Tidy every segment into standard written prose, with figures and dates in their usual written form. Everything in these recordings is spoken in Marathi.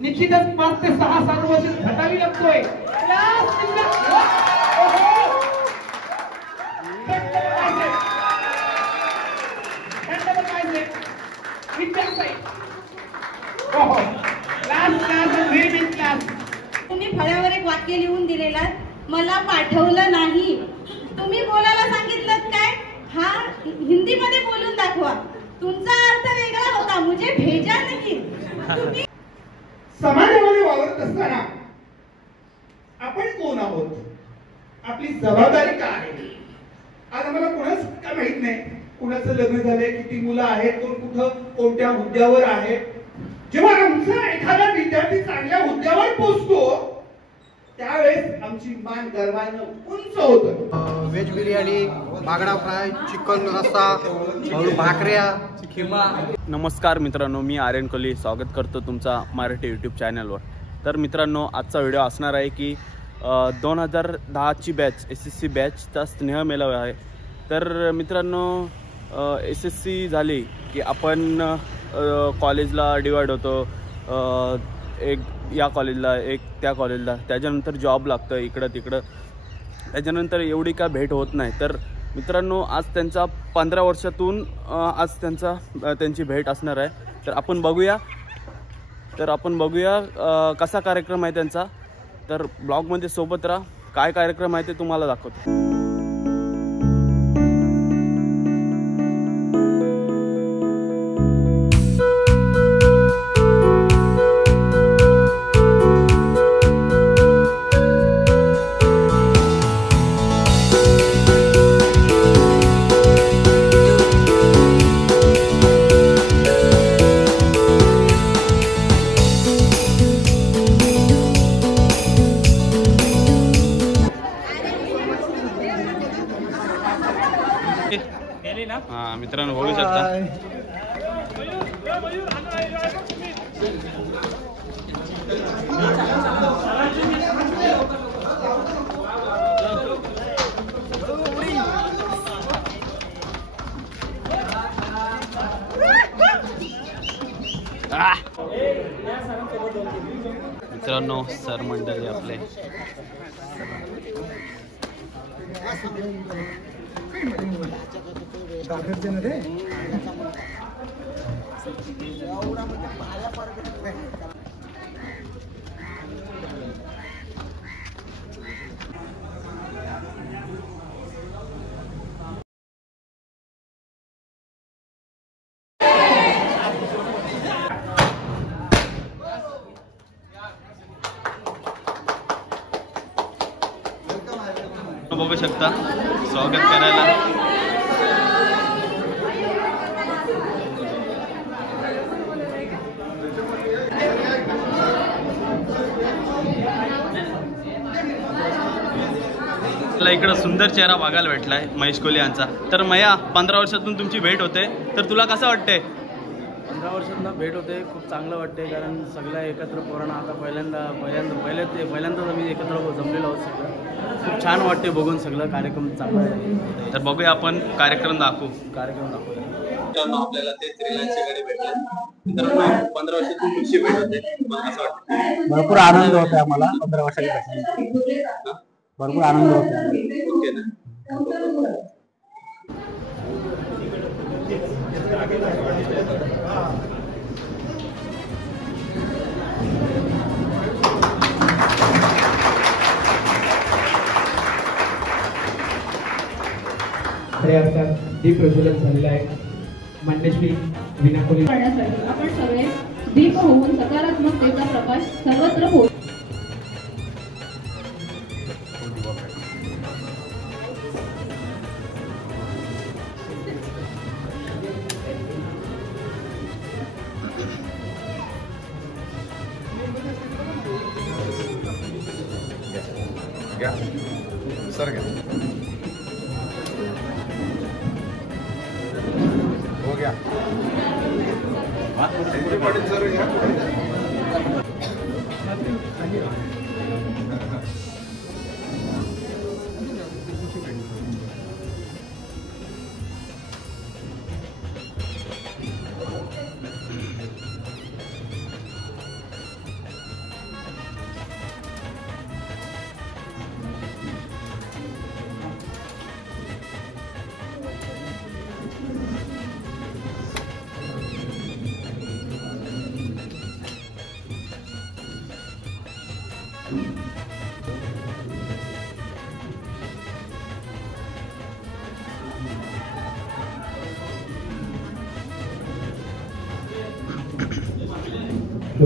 निश्चितच 5 ते 6 वर्ष घटावी लागतोय. तुम्ही फळ्यावर एक वाक्य लिहून दिलेला, मला पाठवलं नाही. तुम्ही बोलायला सांगितलं काय? हा हिंदीमध्ये बोलून दाखवा. तुमचा अर्थ वेगळा होता. मुझे भेजा नाही. तुम्ही समाजामध्ये वावरत असताना आपण कोण आहोत, आपली जबाबदारी काय आहे? आज आम्हाला कोणाच काय माहित नाही. कुणाचं लग्न झालंय, किती मुलं आहेत, कोण कुठं कोणत्या हुद्द्यावर आहे. जेव्हा आमचा एखादा विद्यार्थी चांगल्या हुद्द्यावर पोहोचतो त्यावेळेस आमची मान गर्वानं उंच होतं. व्हेज बिर्याणी, बागडा फ्राय, चिकन रस्सा, भाकऱ्या, खिमा. नमस्कार मित्रांनो, मी आर्यन कोहली स्वागत करतो तुमचा मराठी यूट्यूब चॅनलवर. तर मित्रांनो, आजचा व्हिडिओ असणार आहे की 2010ची बॅच SSC बॅचचा स्नेह मेळावा आहे. तर मित्रांनो, SSC झाली की आपण कॉलेजला डिवाइड होतो, एक या कॉलेजला, एक त्या कॉलेजला, त्याच्यानंतर जॉब लागतं इकडं तिकडं, त्याच्यानंतर एवढी का भेट होत नाही. तर मित्रांनो, आज त्यांचा 15 वर्षातून आज त्यांची भेट असणार आहे. तर आपण बघूया कसा कार्यक्रम आहे त्यांचा. तर ब्लॉगमध्ये सोबत राहा. काय कार्यक्रम आहे ते तुम्हाला दाखवतो. हां मित्रांनो, बघू शकता मित्रांनो, सर मंडळी आपले. बघू शकता स्वागत करायला इकडं सुंदर चेहरा बघायला भेटलाय महेश कोहली यांचा. तर मया, 15 वर्षातून तुमची भेट होते, तर तुला कसं वाटतंय? 15 वर्षातून भेट होते, खूप चांगलं वाटते. कारण सगळ्या एकत्र पोरांना आता पहिल्यांदाच आम्ही एकत्र जमलेलो आहोत. सगळं खूप छान वाटते बघून. सगळं कार्यक्रम चांगला आहे. तर बघूया आपण कार्यक्रम दाखवू. आपल्याला ते रिलायन्सच्या गाडी भेटले. मित्रांनो, 15 वर्षातून तुमची भेट होते, असं वाटतं. भरपूर आनंद होतो आम्हाला 15 वर्षाच्या. भरपूर आनंद होतो. ओके ना. दीप प्रज्वलन झालेलं आहे. मान्यश्री वीणा कोहली करण्यासाठी आपण सगळे दीप होऊन सकारात्मकतेचा प्रकाश सर्वत्र होतो. सर घ्या. हो गया.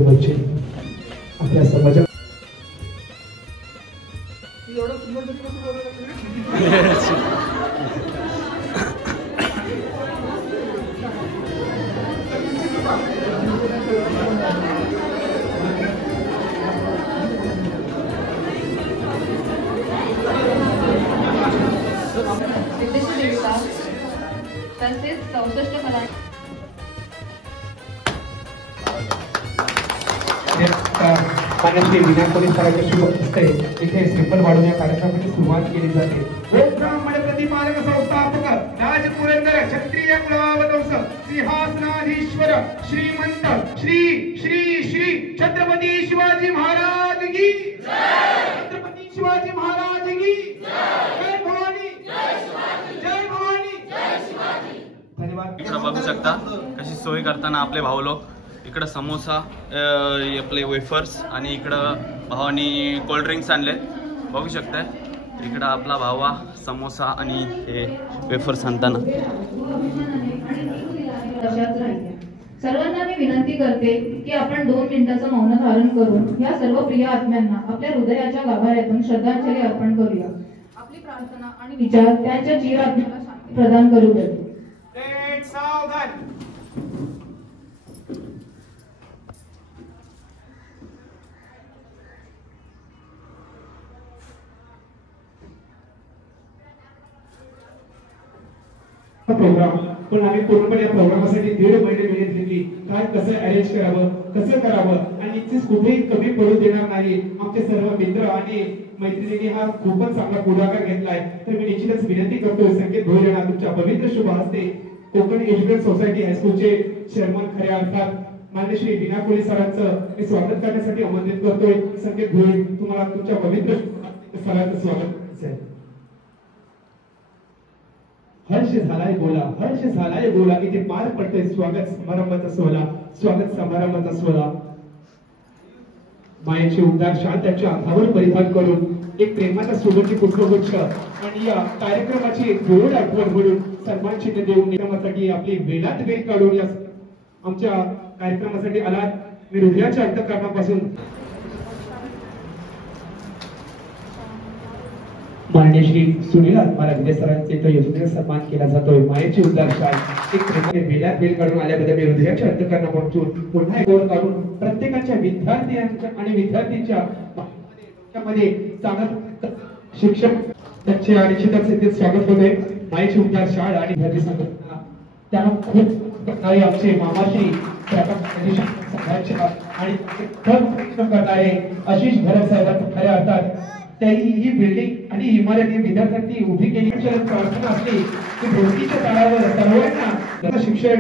वंचित आपल्या समाजात एवढं सुंदर चित्र तू बोलायला लागला. सिद्धेश्वर तसेच 64 कला मान्य श्री विनायक पोलीस सरांच्या शुभ हस्ते इथे श्रीफल वाढून या कार्यक्रमाची सुरुवात केली जाते. ओम ब्राह्मण प्रतिपालक संस्थापक राज पुरंदर क्षत्रिय कुलावतंस सिंहासनाधीश्वर श्रीमंत श्री श्री श्री छत्रपती शिवाजी महाराज की जय. छत्रपती शिवाजी महाराज की जय. भवानी जय भवानी जय शिवाजी. धन्यवाद. इकडं बघू शकता कशी सोय करताना आपले भाऊ लोक. इकडं समोसा आपले वेफर्स आणि इकडं भावानी कोल्ड्रिंक्स आणले बघू शकताय. इकडं आपला भावा समोसा आणि हे वेफर्स आणताना. सर्वांना मी विनंती करते की आपण 2 मिनिटाचं मौन धारण करून या सर्व प्रिय आत्म्यांना आपल्या हृदयाच्या गाभाऱ्यातून श्रद्धांजली अर्पण करूया. आपली प्रार्थना आणि विचार त्यांच्या चिर आत्म्याला शांती प्रदान करू देतो. प्रोग्राम पण आम्ही पूर्णपणे या प्रोग्रामासाठी 1.5 महिने मेहनत घेतली. काय कसं अरेंज करावं कसं करावं आणि इथेच कुठेही कमी पडू देणार नाही. आमचे सर्व मित्र आणि मैत्रिणींनी हा खूपच चांगला पुढाकार घेतलाय. तर मी निश्चितच विनंती करतोय संकेत भोईर यांना तुमच्या पवित्र शुभ हस्ते कोकण एज्युकेशन सोसायटी हायस्कूलचे चेअरमन खऱ्या अर्थात मान्य श्री विनायक पोलीस सरांचं मी स्वागत करण्यासाठी आमंत्रित करतोय. संकेत भोईर तुम्हाला तुमच्या पवित्र सरांचं स्वागत असेल. हर्ष झालाय बोला इथे पार पडतोय स्वागत समारंभाचा सोहळा. मायेचे उद्गार शाल त्याच्या अंगावर परिधान करून एक प्रेमाचा सुगंधी पुष्पगुच्छ आणि या कार्यक्रमाची गोड आठवण म्हणून सन्मान चिन्ह देऊन कार्यक्रमासाठी आपली वेळात वेळ काढून या आमच्या कार्यक्रमासाठी आलात. मी हृदयाच्या अंतःकरणापासून माननीय श्री सुनील आत्मारा विद्या सरांचे तो योजनेचा सन्मान केला जातोय. मायेची उद्गार शाल एक प्रेमाने वेळात वेळ काढून आल्याबद्दल मी हृदयाच्या अंतःकरणापासून पुन्हा एक गोड काढून प्रत्येकाच्या विद्यार्थ्यांच्या आणि विद्यार्थींच्या मध्ये चांगलं शिक्षण त्यांचे निश्चितच इथे स्वागत होते. मायेची उद्गार शाळा आणि विद्यार्थी संघटना त्यांना खूप आमचे मामाश्री आणि करणारे आशिष भरत साहेब खऱ्या अर्थात ही बिल्डिंग आणि इमारत विद्यार्थ्यांनी उभी केली. प्रार्थना असली की भोवतीच्या तळावर सर्वांना शिक्षक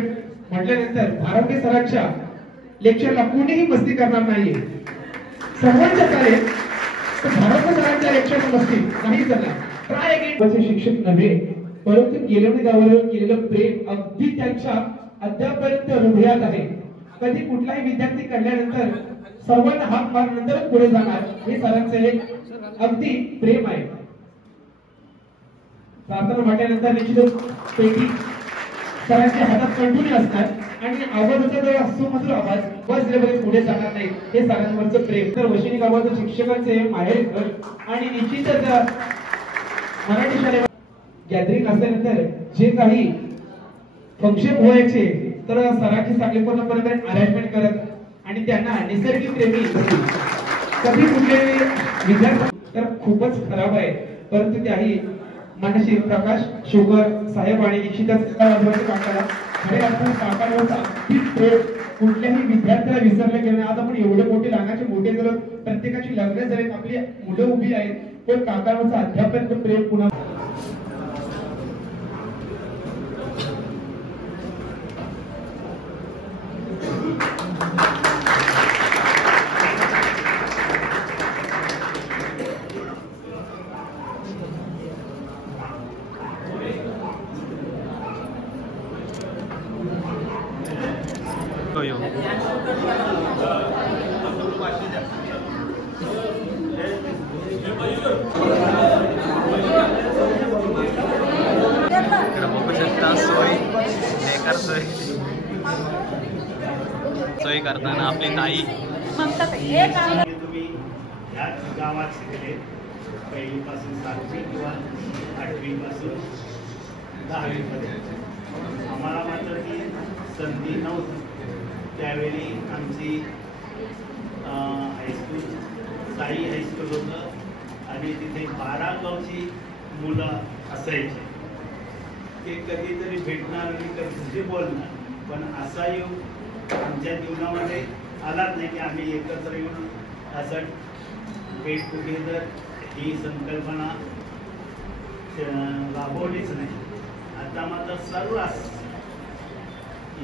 म्हटल्यानंतर भारंगे सरांच्या लेक्चरला कोणीही मस्ती करणार नाहीये. सर्वांच्या तळे भारंगे सरांच्या लेक्चरला मस्ती नाही करणार. शिक्षक नव्हे परंतु केलवणीवर केलेलं प्रेम अगदी त्यांच्या अद्यापर्यंत हृदयात आहे. कधी कुठलाही विद्यार्थी काढल्यानंतर सर्वांना हात मारल्यानंतर पुढे जाणार हे सरांचं एक अगदी प्रेम आहे. प्रार्थना म्हटल्यानंतर निश्चितच पेटी सरांच्या हातात कंटिन्यू असतात आणि आवाजाचा जो सुमधुर आवाज बस लेवल पुढे जाणार नाही हे सरांवरचं प्रेम. तर वशिनी गावाचं शिक्षकांचे माहेर घर आणि निश्चितच मराठी शाळेत गॅदरिंग असल्यानंतर जे काही फंक्शन व्हायचे तर सरांची चांगले पूर्णपणे अरेंजमेंट करत आणि त्यांना निसर्गिक प्रेमी कधी कुठले विद्यार्थी तर खूपच खराब आहे. परंतु त्याही मानसी प्रकाश शुगर साहेब आणि निश्चितच काकाला खरे अर्थात काकांवरचा कुठल्याही विद्यार्थ्याला विसरले गेले. आज आपण एवढे मोठे लहानाचे मोठे झालो प्रत्येकाची लग्न झाले आपली मुलं उभी आहेत पण काकांवरचा अध्यापन प्रेम पुन्हा सोय करताना आपली ताई ममता ताई, हे काम तुम्ही ह्याच गावात शिकले, पहिलीपासून 7वी किंवा 8वी पासून 10वी पर्यंत. आम्हाला मात्र ती संधी नव्हती. त्यावेळी आमची हायस्कूल साई हायस्कूल होतं आणि तिथे 12 गावची मुलं असायची. ते कधीतरी भेटणार आणि कधीतरी बोलणार, पण असा योग आमच्या जीवनामध्ये आलाच नाही की आम्ही एकत्र येऊन असं गेट टुगेदर ही संकल्पना राबवलीच नाही. आता मात्र सर्रास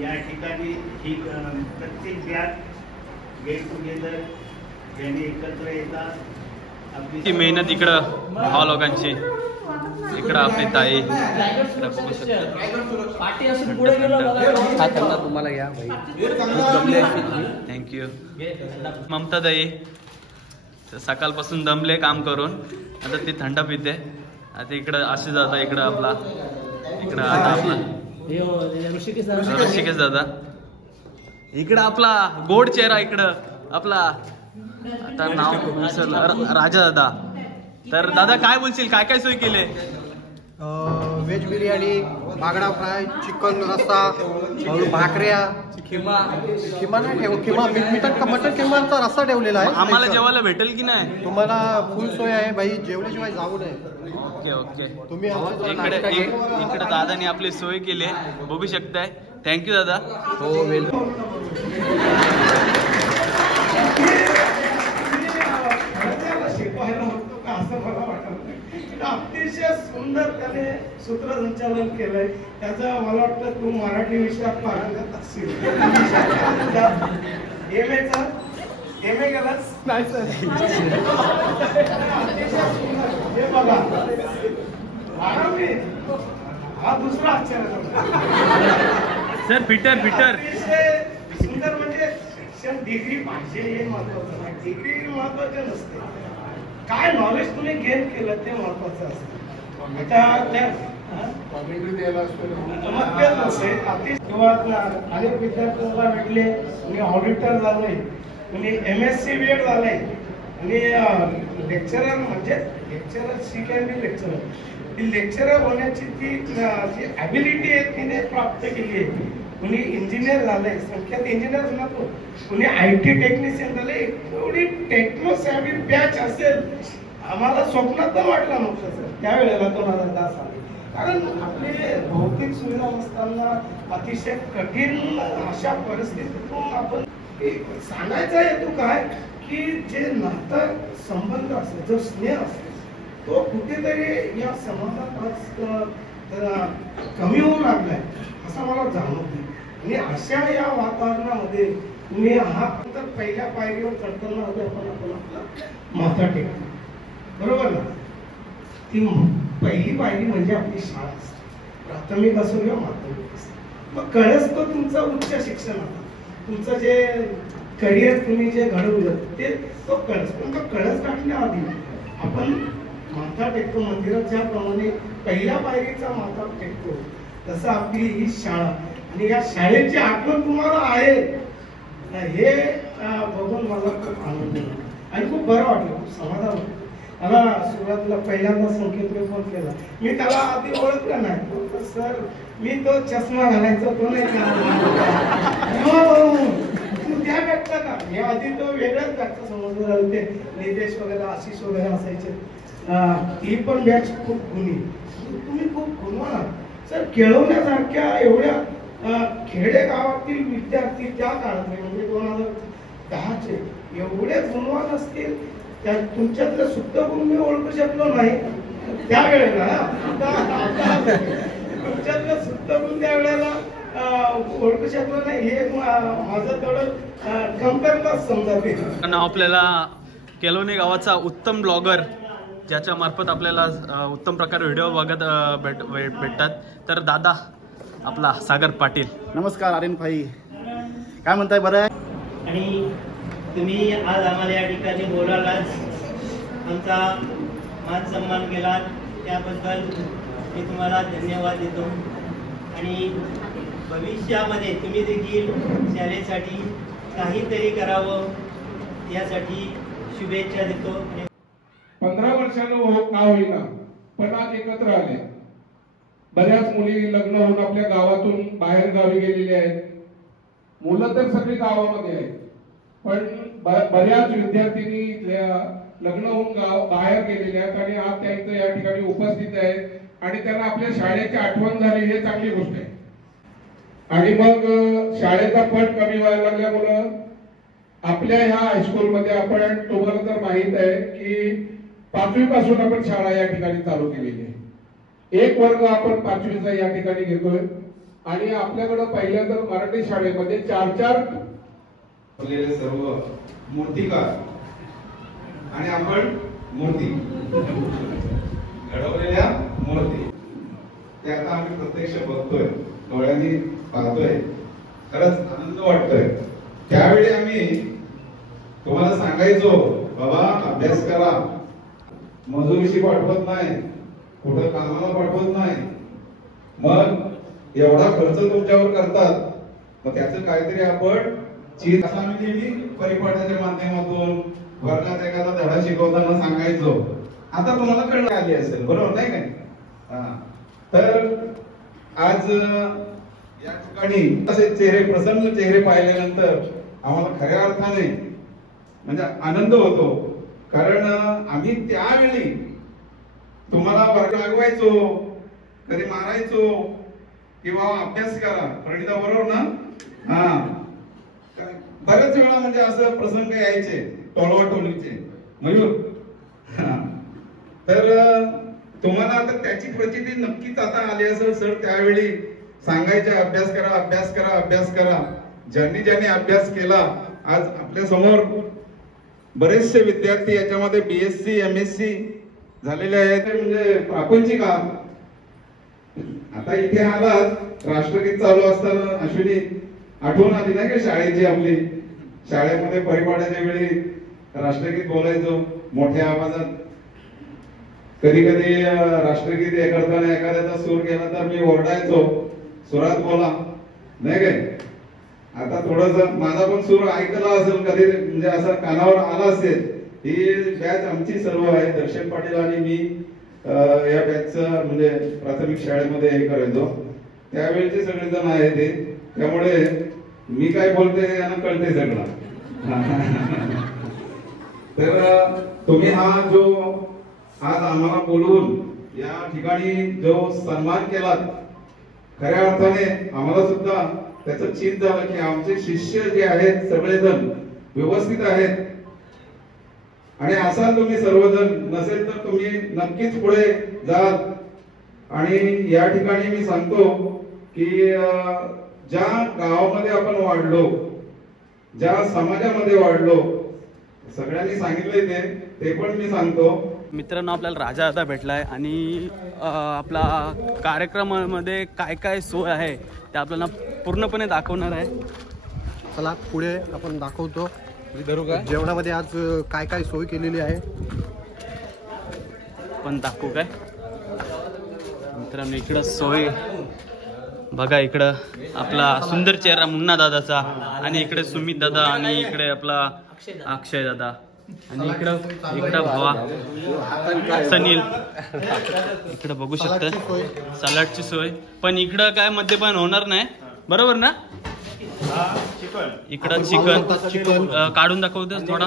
या ठिकाणी ही प्रत्येक गेट टुगेदर ज्यांनी एकत्र येतात आपली मेहनत इकडं भाव लोकांची, इकडं आपली ताई इकडं बघू शकता. पाठी असून पुढे गेलो बघा. तुम्हाला घ्या थँक्यू. ममता ताई सकाळपासून दमले काम करून, आता ती थंड पिते. आता इकडं असे जाता, इकडं आपला इकडं आता आपला ऋषिकेश दादा, इकडं आपला गोड चेहरा, इकडं आपला आता नाव विसरलं, राजा दादा. तर दादा काय बोलशील, काय काय सोय केले? व्हेज बिर्याणी, बागडा फ्राय, चिकन रस्सा, भाकऱ्या, किमा नाही ठेव, किमा मटन किमाचा रस्सा ठेवलेला आहे. आम्हाला जेवायला भेटेल की नाही? तुम्हाला फुल सोय आहे भाई, जेवल्याशिवाय जाऊ नये. Okay okay. तुम्ही इकडे दादाने आपली सोय केली, बघू शकताय. थँक्यू दादा. हो वेलकम. शिकवायला होतो का असं मला वाटत नाही. अतिशय सुंदर त्याने सूत्रसंचालन केलंय. त्याचा मला वाटतं तू मराठी विषयात पारंगत असशील. एम ए केलास? नाही सर. हे बघा, हा दुसरा अक्षर सर. फिटर अतिशय सुंदर. म्हणजे शिक्षण डिग्री पाहिजे हे महत्वाचं नाही, डिग्री महत्वाचे नसते, काय नॉलेज तुम्ही गेन केलं ते महत्वाचं असतं. किंवा अनेक विद्यार्थ्यांना भेटले, मी ऑडिटर झालोय, मी MSc BEd झालंय आणि लेक्चरर, म्हणजे लेक्चरर शिकायला लेक्चरर, ती लेक्चरर होण्याची ती जी ॲबिलिटी आहे तिने प्राप्त केली आहे. कुणी इंजिनियर झालंय, संख्यात इंजिनियर नको, कुणी IT टेक्निशियन झाले. एवढी टेक्नो सॅव्ही बॅच असेल आम्हाला स्वप्नात वाटलं नव्हतं सर त्यावेळेला 2010 साली. कारण आपले भौतिक सुविधा नसताना अतिशय कठीण अशा परिस्थितीतून आपण सांगायचा हेतू काय की जे नातं संबंध असेल, जो स्नेह असेल, तो कुठेतरी या समाजात आज कमी होऊ लागलाय असं मला जाणवत. आणि अशा या वातावरणामध्ये तुम्ही हा तर पहिल्या पायरीवर चढताना आपण आपला माथा टेकतो, बरोबर ना? ती पहिली पायरी म्हणजे आपली शाळा असते, प्राथमिक असो किंवा माध्यमिक असो. मग कळस तो तुमचं उच्च शिक्षण होता, तुमचं जे करिअर तुम्ही जे घडवलं ते तो कळस. पण तो कळस टाकण्याआधी आपण माथा टेकतो मंदिरात, ज्याप्रमाणे पहिल्या पायरीचा माथा टेकतो तसं आपली ही शाळा आणि या शाळेची आठवण तुम्हाला आहे हे बघून मला खूप आनंद झाला आणि खूप बरं वाटलं, खूप समाधान वाटलं. मला सुरुवातीला पहिल्यांदा संकेतने फोन केला, मी त्याला आधी ओळखलं नाही. सर मी तो चष्मा घालायचा तो नाही का, त्या व्यक्ता का मी आधी तो वेगळ्याच व्यक्ता समजला होते. निदेश वगैरे आशिष वगैरे असायचे. ती पण बॅच खूप गुणी, तुम्ही खूप गुणवाना सर. केळवण्यासारख्या एवढ्या खेडे गावातील विद्यार्थी त्या काळातले म्हणजे 2010चे एवढे गुणवान असतील, त्या तुमच्यातलं सुद्ध गुण मी ओळखू शकलो नाही त्यावेळेला. तुमच्यातलं सुद्ध गुण त्यावेळेला ओळखू शकलो नाही हे माझं थोडं कमतरताच समजावे. आपल्याला केलवणे गावाचा उत्तम ब्लॉगर ज्याच्या मार्फत आपल्याला उत्तम प्रकारे व्हिडिओ बघत भेटतात. तर दादा आपला सागर पाटील. नमस्कार आर्यन भाई, काय म्हणताय? बरं आहे. आणि तुम्ही आज आम्हाला या ठिकाणी बोलायलाच आमचा मान सन्मान केला त्याबद्दल मी तुम्हाला धन्यवाद देतो. आणि भविष्यामध्ये तुम्ही देखील शाळेसाठी काहीतरी करावं यासाठी शुभेच्छा देतो. 15 वर्षानं का होईना पण आज एकत्र आले. बऱ्याच मुली लग्न होऊन आपल्या गावातून बाहेर गावी गेलेल्या आहेत. मुलं तर सगळी गावामध्ये आहेत, पण बऱ्याच विद्यार्थिनी लग्न होऊन बाहेर गेलेल्या आहेत आणि आज त्यांचं या ठिकाणी उपस्थित आहेत आणि त्यांना आपल्या शाळेची आठवण झाली, हे चांगली गोष्ट आहे. आणि मग शाळेचा पट कमी व्हायला लागल्यामुळं आपल्या ह्या हायस्कूलमध्ये आपण, तुम्हाला तर माहित आहे की 5वी पासून आपण शाळा या ठिकाणी चालू केलेली आहे. एक वर्ग आपण 5वीचा या ठिकाणी घेतोय आणि आपल्याकडे पहिल्या तर मराठी शाळेमध्ये 4-4 सर्व मूर्तिकार आणि आपण मूर्ती घडवलेल्या मूर्ती ते आता आम्ही प्रत्यक्ष बघतोय, डोळ्यांनी पाहतोय. खरंच आनंद वाटतोय. त्यावेळी आम्ही तुम्हाला सांगायचो, बाबा अभ्यास करा, मजुरीशी पाठवत नाही, कुठं कामाला पाठवत नाही, मग एवढा खर्च तुमच्यावर करतात, मग त्याचं काहीतरी आपण चीज असं आम्ही नेहमी परिपाठाच्या माध्यमातून वर्गात एखादा धडा शिकवताना सांगायचो. आता तुम्हाला कळलं आली असेल, बरोबर नाही काय? तर आज या ठिकाणी असे चेहरे, प्रसन्न चेहरे पाहिल्यानंतर आम्हाला खऱ्या अर्थाने म्हणजे आनंद होतो. कारण आम्ही त्यावेळी तुम्हाला वर्ग लागवायचो, कधी मारायचो किंवा अभ्यास करा, प्रणिता बरोबर ना? बऱ्याच वेळा म्हणजे असं प्रसंग यायचे टोळवाटोळीचे. मयूर, तर तुम्हाला आता त्याची प्रचिती नक्कीच आता आली असेल. सर त्यावेळी सांगायचे अभ्यास करा, अभ्यास करा, अभ्यास करा. ज्यांनी अभ्यास केला आज आपल्या समोर बरेचसे विद्यार्थी याच्यामध्ये BSc MSc झालेले आहेत. म्हणजे प्रापंचिका. आता इथे आलात, राष्ट्रगीत चालू असताना अश्विनी आठवण आली नाही का शाळेची आपली? शाळेमध्ये परिपाठाच्या वेळी राष्ट्रगीत बोलायचो मोठ्या आवाजात. कधी कधी राष्ट्रगीत हे करताना एखाद्याचा सूर गेला तर मी ओरडायचो, सुरात बोला, नाही काय? आता थोडस माझा पण सूर ऐकला असेल कधी, म्हणजे असं कानावर आला असेल. ही बॅच आमची सर्व आहे, दर्शन पाटील आणि मी या बॅचचं म्हणजे प्राथमिक शाळेमध्ये हे करायचो. त्यावेळेचे सगळेजण आहे ते, त्यामुळे मी काय बोलते यांना कळते सगळं. तर तुम्ही हा जो आज आम्हाला बोलवून या ठिकाणी जो सन्मान केला, खऱ्या अर्थाने आम्हाला सुद्धा त्याचं चिंत झालं की आमचे शिष्य जे आहेत सगळेजण व्यवस्थित आहेत. आणि असा तुम्ही सर्वजण नसेल तर तुम्ही नक्कीच पुढे जाल. आणि या ठिकाणी मी सांगतो की ज्या गावामध्ये आपण वाढलो, ज्या समाजामध्ये वाढलो, सगळ्यांनी सांगितलंय ते पण मी सांगतो. मित्रांनो, आपल्याला राजा आता भेटलाय आणि आपला कार्यक्रमामध्ये काय काय सोय आहे ते आपल्याला पूर्णपणे दाखवणार आहे. चला पुढे आपण दाखवतो. जेवणामध्ये आज काय काय सोय केलेली आहे पण दाखवू काय मित्रांनो. इकडं सोय बघा, इकडं आपला सुंदर चेहरा मुन्ना दादाचा, आणि इकडे सुमित दादा, आणि इकडे आपला अक्षय दादा, आणि इकडं भावा सनील. इकडं बघू शकता सलाडची सोय. पण इकडं काय मद्यपान होणार नाही, बरोबर ना? इकडं चिकन काढून दाखवतो थोडा,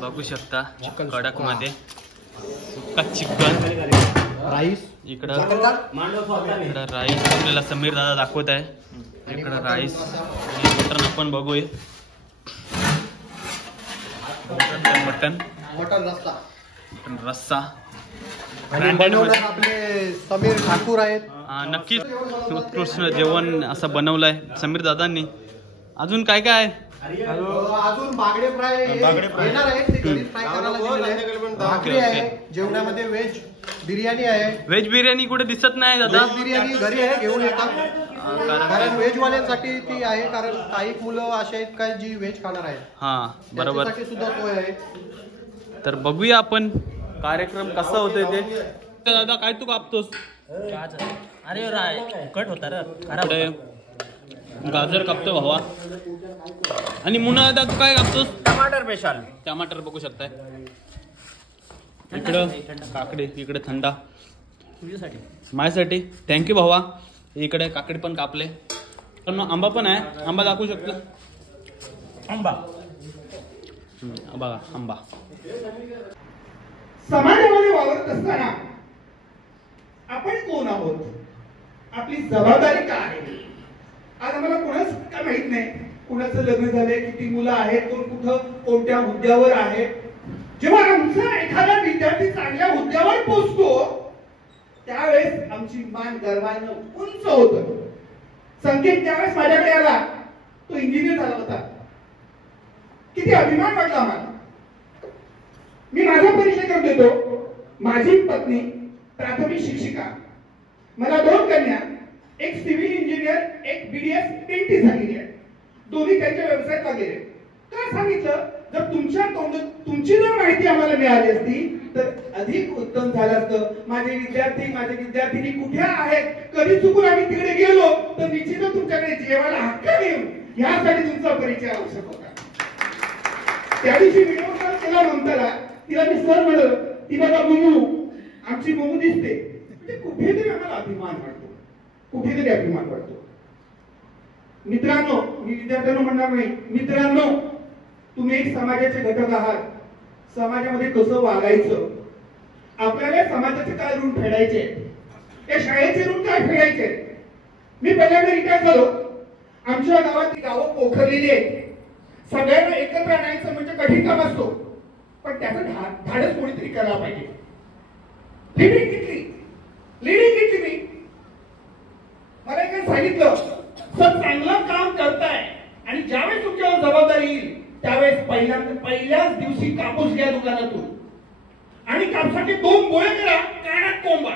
बघू शकता. कडक मध्ये सुक्का चिकन, राईस. इकडं राईस आपल्याला समीर दादा दाखवत आहे. इकडं राईस आणि मटन आपण बघूया. मटन रस्सा आपले समीर ठाकूर आहेत. नक्कीच उत्कृष्ट जेवण असं बनवलंय समीर दादांनी. अजून काय काय आहे? अजून बागडे फ्राय येणार आहेत, ते घरी फ्राय करायला दिलेले आहेत. भाकरी आहे, जेवणामध्ये व्हेज बिर्याणी आहे. व्हेज बिर्याणी कुठे दिसत नाही दादा? व्हेज बिर्याणी घरी आहे, घेऊन येतात. कारण व्हेज वाल्यांसाठी ती आहे, कारण काही मुलं असे आहेत काय जी व्हेज खाणार आहेत. हा बरोबर, त्यासाठी सुद्धा सोय आहे. तर बघूया आपण कार्यक्रम कसा होतोय ते. दादा काय तू कापतोस? अरे राय कट होता रे. गाजर कापतो भावा. आणि मुन्ना दादा तू काय कापतोस? टमाटर स्पेशल. टमाटर बघू शकताय. इकडं काकडी, इकडे थंडा तुझ्यासाठी, माझ्यासाठी. थँक्यू भावा. इकडे काकडी पण कापले. पण आंबा पण आहे. आंबा दाखवू शकतो? आंबा बघा आंबा. समाजामध्ये वावरत असताना आपण कोण आहोत, आपली जबाबदारी काय आहे, आज आम्हाला कोणाच काय माहित नाही. कुणाचं लग्न झालंय, किती मुलं आहेत, कोण कुठं कोणत्या हुद्द्यावर आहे. जेव्हा आमचा एखादा विद्यार्थी चांगल्या हुद्द्यावर पोहोचतो त्यावेळेस आमची मान गर्वानं उंच होत. संकेत त्यावेळेस माझ्याकडे आला, तो इंजिनियर झाला होता. किती अभिमान वाटला आम्हाला. मी माझा परिचय करून देतो. माझी पत्नी प्राथमिक शिक्षिका, मला 2 कन्या, एक सिव्हिल इंजिनियर, एक BDS टेंटी झालेली आहे. दोन्ही त्यांच्या व्यवसायात लागलेले. का सांगितलं, जर तुमची जर माहिती आम्हाला मिळाली असती तर अधिक उत्तम झालं असतं. माझे विद्यार्थी, माझे विद्यार्थिनी कुठे आहेत, कधी चुकून आम्ही तिकडे गेलो तर निश्चितच तुमच्याकडे जेवायला हक्क येऊ, यासाठी तुमचा परिचय आवश्यक होता. त्या दिवशी व्हिडिओ कॉल केला ममताला. तिला मी सर म्हणलं, ती बघा मुमू, आमची मुमू दिसते. म्हणजे कुठेतरी आम्हाला अभिमान वाटतो, कुठेतरी अभिमान वाटतो. मित्रांनो, मी विद्यार्थ्यांना म्हणणार नाही, मित्रांनो तुम्ही एक समाजाचे घटक आहात. समाजामध्ये कसं वागायचं, आपल्याला समाजाचे काय ऋण फेडायचे, या शाळेचे ऋण काय फेडायचे. मी पहिल्यांदा रिटायर झालो. आमच्या गावात गावं पोखरलेली आहेत. सगळ्यांना एकत्र आणायचं म्हणजे कठीण काम असतो, पण त्याचं धाडस कोणीतरी करायला पाहिजे. लिडिंग घेतली मी. मला एकाने सांगितलं, सर चांगलं काम करताय आणि ज्यावेळेस तुमच्यावर जबाबदारी येईल त्यावेळेस पहिल्याच दिवशी कापूस घ्या दुकानातून आणि कापसाचे 2 गोळे करा, कानात कोंबा.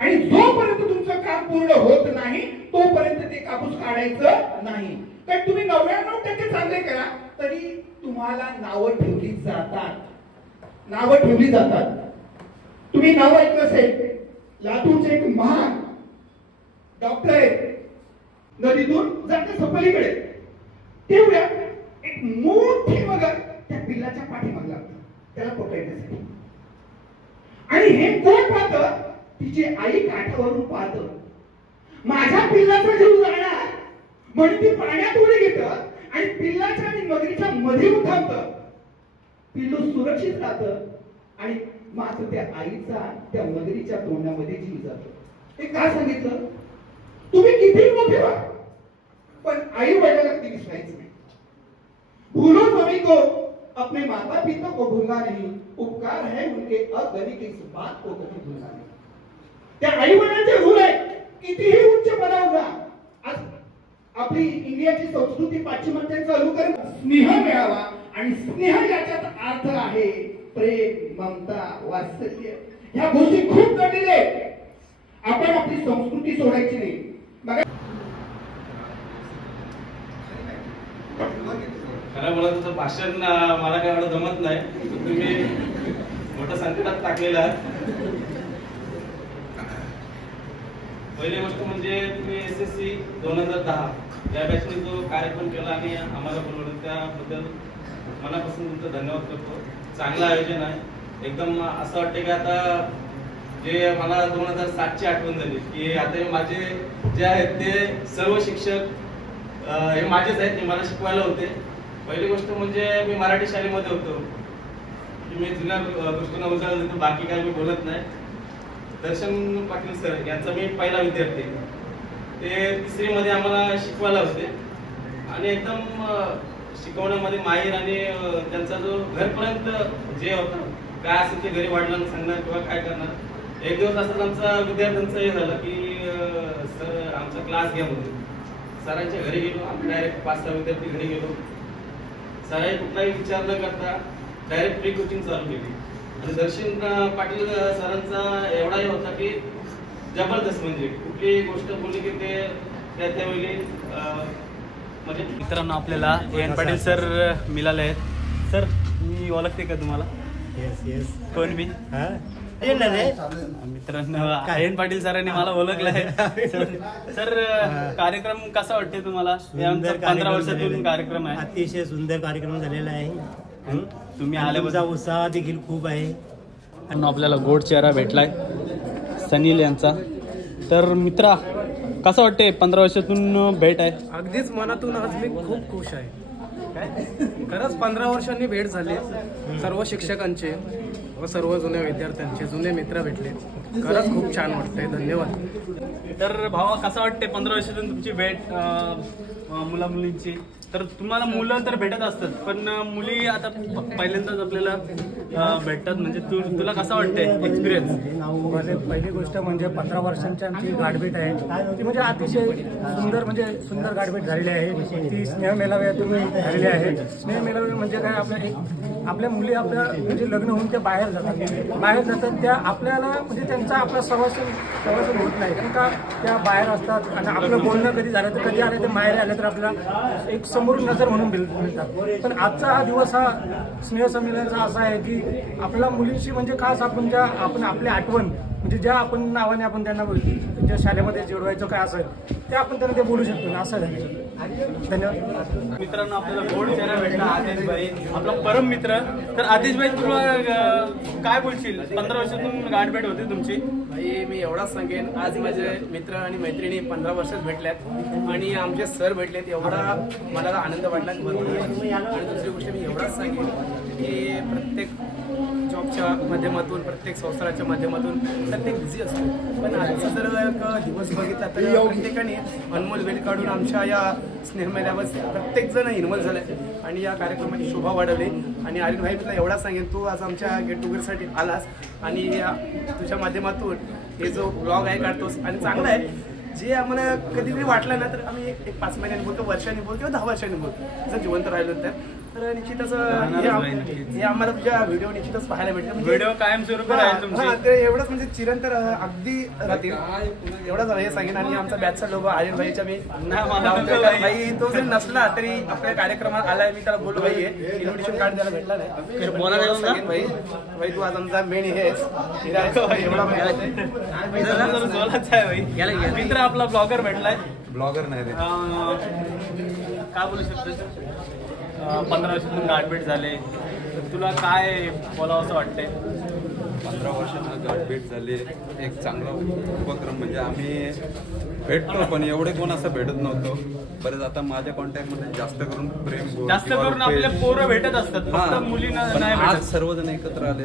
आणि जोपर्यंत तुमचं काम पूर्ण होत नाही तोपर्यंत ते कापूस काढायचं नाही. कारण तुम्ही 99% चांगले करा तरी तुम्हाला नावं ठेवली जातात. तुम्ही नाव ऐकलं असेल, लातूरचे एक महान डॉक्टर आहेत, नदीतून जाते सफलीकडे. तेवढ्या एक मोठी मगर त्या पिल्लाच्या पाठीमागे लागतं त्याला पकडण्यासाठी. आणि हे कोण पाहतं, तिची आई काठावरून पाहतं. माझ्या पिल्लाचा जीव जाणार म्हणून ती पाण्यात उडी घेतं आणि पिल्लाच्या आणि मगरीच्या मध्ये थांबतं. पिल्लू सुरक्षित राहतं आणि मात्र त्या आईचा त्या मगरीच्या तोंडामध्ये जीव जातो. हे का सांगितलं, तुम्ही किती मोठे व्हा पण आई वडिलांना कधी विसरायचं नाही. भूलो सभी को अपने माता पिता को भूलना नहीं, उपकार है उनके अगरी की इस बात को कभी भूलना नहीं. त्या आई वडिलांचे ऋण आहे, कितीही उच्च पदावर जा. आज आपली इंडियाची संस्कृती पाश्चिमात्यांचं अनुकरण, स्नेह मिळावा. आणि स्नेह याच्यात अर्थ आहे प्रेम, ममता, वात्सल्य. ह्या गोष्टी खूप जटिल आहेत. आपण आपली संस्कृती सोडायची नाही. खरं बोलत तर भाषण मला काय एवढं जमत नाही. तुम्ही मोठं संकटात टाकलेलं आहे. पहिली गोष्ट म्हणजे तुम्ही SSC 2010 या बॅचने जो कार्यक्रम केला आणि आम्हाला बोलवलं त्याबद्दल मनापासून तुमचं धन्यवाद करतो. चांगलं आयोजन आहे. एकदम असं वाटतं की आता जे मला 2007ची आठवण झाली की आता हे माझे जे आहेत ते सर्व शिक्षक हे माझेच आहेत, ते मला शिकवायला होते. पहिली गोष्ट म्हणजे मी मराठी शाळेमध्ये होतो. मी जुन्या गोष्टींना उजाळा देतो, बाकी काय मी बोलत नाही. दर्शन पाटील सर यांचा मी पहिला विद्यार्थी. ते 3री मध्ये आम्हाला शिकवायला होते आणि एकदम शिकवण्यामध्ये माहीर आणि त्यांचा जो घरपर्यंत जे होतं काय असेल ते घरी वाढलं सांगणार किंवा काय करणार. एक दिवस असंच आमचा विद्यार्थ्यांचं हे झालं की सर आमचा क्लास घ्या म्हणून. सरांच्या घरी गेलो. आम्ही डायरेक्ट 5-6 विद्यार्थी घरी गेलो. सरांनी कुठलाही विचार न करता डायरेक्ट प्री कोचिंग चालू केली. आणि दर्शन पाटील सरांचा एवढा हे होता की जबरदस्त, म्हणजे कुठलीही गोष्ट बोलली की ते त्यावेळी म्हणजे. मित्रांनो आपल्याला AN पाटील सर मिळाले आहेत. सर मी ओळखते का तुम्हाला? येस. कोण मी? मित्रांनो आर्यन पाटील सरांनी मला ओळखलंय. सर कार्यक्रम कसा वाटते तुम्हाला? 15 वर्षातून कार्यक्रम आहे. अतिशय सुंदर कार्यक्रम झालेला आहे. तुम्ही आल्याचा उत्साह देखील खूप आहे. आणि आपल्याला गोड चेहरा भेटलाय सनील यांचा. तर मित्रा कसं वाटते 15 वर्षातून भेट आहे? अगदीच मनातून आज मी खूप खुश आहे. खरंच 15 वर्षांनी भेट झाली. सर्व शिक्षकांचे व सर्व जुन्या विद्यार्थ्यांचे जुने मित्र भेटले. खरंच खूप छान वाटतंय. धन्यवाद. तर भावा कसं वाटते 15 वर्षातून तुमची भेट मुला मुलींची? तर तुम्हाला मुलं तर भेटत असतात पण मुली आता पहिल्यांदाच आपल्याला भेटतात. म्हणजे तुला कसं वाटतंय एक्सपिरियन्स? पहिली गोष्ट म्हणजे 15 वर्षांची आमची गाठभेट आहे ती म्हणजे अतिशय सुंदर गाठभेट झालेली आहे. ती स्नेह मेळाव्यातून झालेली आहे. स्नेह मेळावे म्हणजे काय, आपल्या मुली आपल्या म्हणजे लग्न होऊन त्या बाहेर जातात. त्या आपल्याला म्हणजे त्यांचा आपला सहवास होत नाही कारण का त्या बाहेर असतात आणि आपलं बोलणं कधी झालं तर कधी आलं तर बाहेर आलं तर आपल्याला एक समोरून नजर म्हणून मिळतात. पण आजचा हा दिवस हा स्नेह संमेलनाचा असा आहे की आपल्या मुलींशी म्हणजे खास आपण आपली आठवण म्हणजे ज्या आपण नावाने आपण त्यांना ज्या शाळेमध्ये जोडवायचं काय असेल ते आपण त्यांना ते बोलू शकतो ना. असं झालं. धन्यवाद. मित्रांनो आपल्याला गोड चेहरा भेटला आदेश भाई, आपला परम मित्र. तर आदेश भाई तुला काय बोलशील? 15 वर्षातून गाठभेट होती तुमची. भाई मी एवढाच सांगेन, आज माझे मित्र आणि मैत्रिणी 15 वर्षात भेटल्यात आणि आमचे सर भेटलेत. एवढा मला आनंद वाटला. आणि दुसरी गोष्ट मी एवढाच सांगेन की प्रत्येक जॉबच्या माध्यमातून प्रत्येक संसाराच्या माध्यमातून प्रत्येक बिझी असतो. पण आजचा जर एक दिवस बघितला तर प्रत्येकाने अनमोल वेळ काढून आमच्या या स्नेहमेळ्यावर प्रत्येक जण इन्व्हॉल्व झालाय आणि या कार्यक्रमाची शोभा वाढवली. आणि आर्यन भाई तुला एवढा सांगेन, तू आज आमच्या गेट टुगेदरसाठी आलास आणि तुझ्या माध्यमातून हे जो ब्लॉग आहे काढतोस आणि चांगला आहे. जे आम्हाला कधीतरी वाटलं ना तर आम्ही एक 5 महिन्यांनी बोलतो, वर्षांनी बोलतो किंवा 10 वर्षांनी बोलतो जर जिवंत राहिलो तर निश्चितच हे आम्हाला तुझ्या व्हिडिओ निश्चितच पाहायला भेटले. व्हिडिओ कायमस्वरूपी राहील तुमचे. ते एवढंच म्हणजे चिरंतर अगदी राहतील एवढंच हे सांगेन. आणि आमचा बॅचचा लोगो आर्यन भाईच्या मी भाई तो जरी नसला तरी आपल्या कार्यक्रमात आलाय. मी त्याला बोललो भाई इन्व्हिटेशन कार्ड द्यायला भेटला नाही. सांगेन भाई भाई तू आज आमचा मेन हेच एवढा मित्र आपला ब्लॉगर भेटलाय. ब्लॉगर नाही काय बोलू शकतो? 15 वर्षातून गाठभेट झाले तर तुला काय बोलावं असं वाटतंय? 15 वर्षातून गाठभेट झाली. एक चांगला उपक्रम म्हणजे आम्ही भेटतो पण एवढे कोण असं भेटत नव्हतो. बरेच आता माझ्या कॉन्टॅक्टमध्ये जास्त करून प्रेम जास्त करून आपले पोरं भेटत असतात फक्त मुलींना नाही भेटत. आज सर्वजण एकत्र आले.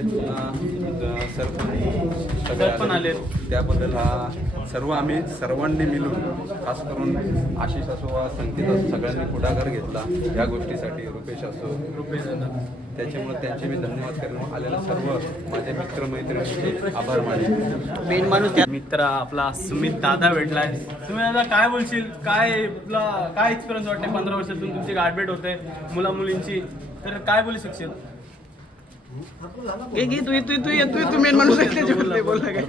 पण आले त्याबद्दल सर्व आम्ही सर्वांनी मिळून खास करून आशिष असो वा संकेत असो सगळ्यांनी पुढाकार घेतला या गोष्टीसाठी. रुपेश असो त्याच्यामुळे त्यांचे मी धन्यवाद करेन. आलेल्या सर्व माझे मित्रमैत्रिणींचे आभार मानले. मेन माणूस मित्र आपला सुमित दादा भेटलाय. तुम्ही दादा काय बोलशील? काय एक्सपिरियन्स वाटते 15 वर्षातून तुमची गाठभेट होते मुला मुलींची? तर काय बोलू शकशील? तू मेन माणूस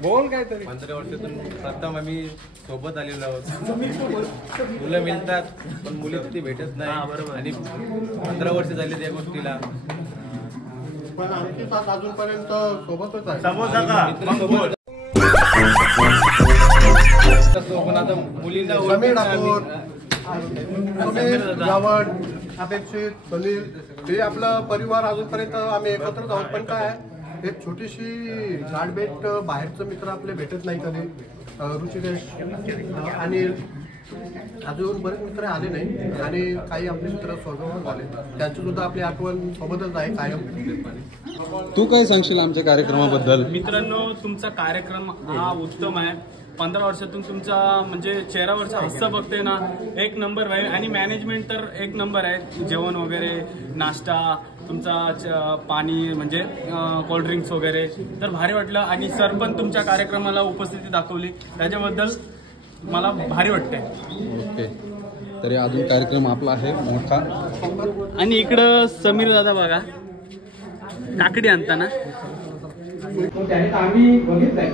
बोल काय तरी. 15 वर्षातून प्रथम आम्ही सोबत आलेलो आहोत. मुलं मिळतात पण मुली तिथे भेटत नाही. बरोबर. आणि 15 वर्ष झाली त्या गोष्टीला. पण आमची साथ अजूनपर्यंत सोबतच आहे. आता मुलींना समीर ठाकूर, सुमेश जावड, अपेक्षित, सलील हे आपलं परिवार अजूनपर्यंत आम्ही एकत्रच आहोत. पण काय एक छोटीशी गाठभेट बाहेरचं मित्र आपले भेटत नाही कधी. ऋषिकेश आणि अजून बरेच मित्र आले नाही आणि काही आपले मित्र सोबत झाले. त्यांची सुद्धा आपली आठवण सोबतच आहे कायम. तू काय सांगशील आमच्या कार्यक्रमाबद्दल? मित्रांनो तुमचा कार्यक्रम हा उत्तम आहे. 15 वर्षातून तुमचा म्हणजे चेहऱ्यावरचा हस्सा बघते ना एक नंबर आहे. आणि मॅनेजमेंट तर एक नंबर आहे. जेवण वगैरे नाश्ता तुमचा पाणी म्हणजे कोल्ड्रिंक्स वगैरे तर भारी वाटलं. आणि सर पण तुमच्या कार्यक्रमाला उपस्थिती दाखवली त्याच्याबद्दल मला भारी वाटतंय. ओके. तरी अजून कार्यक्रम आपला आहे मोठा. आणि इकडं समीर दादा बघा काकडी आणताना त्याने आम्ही बघितलंय.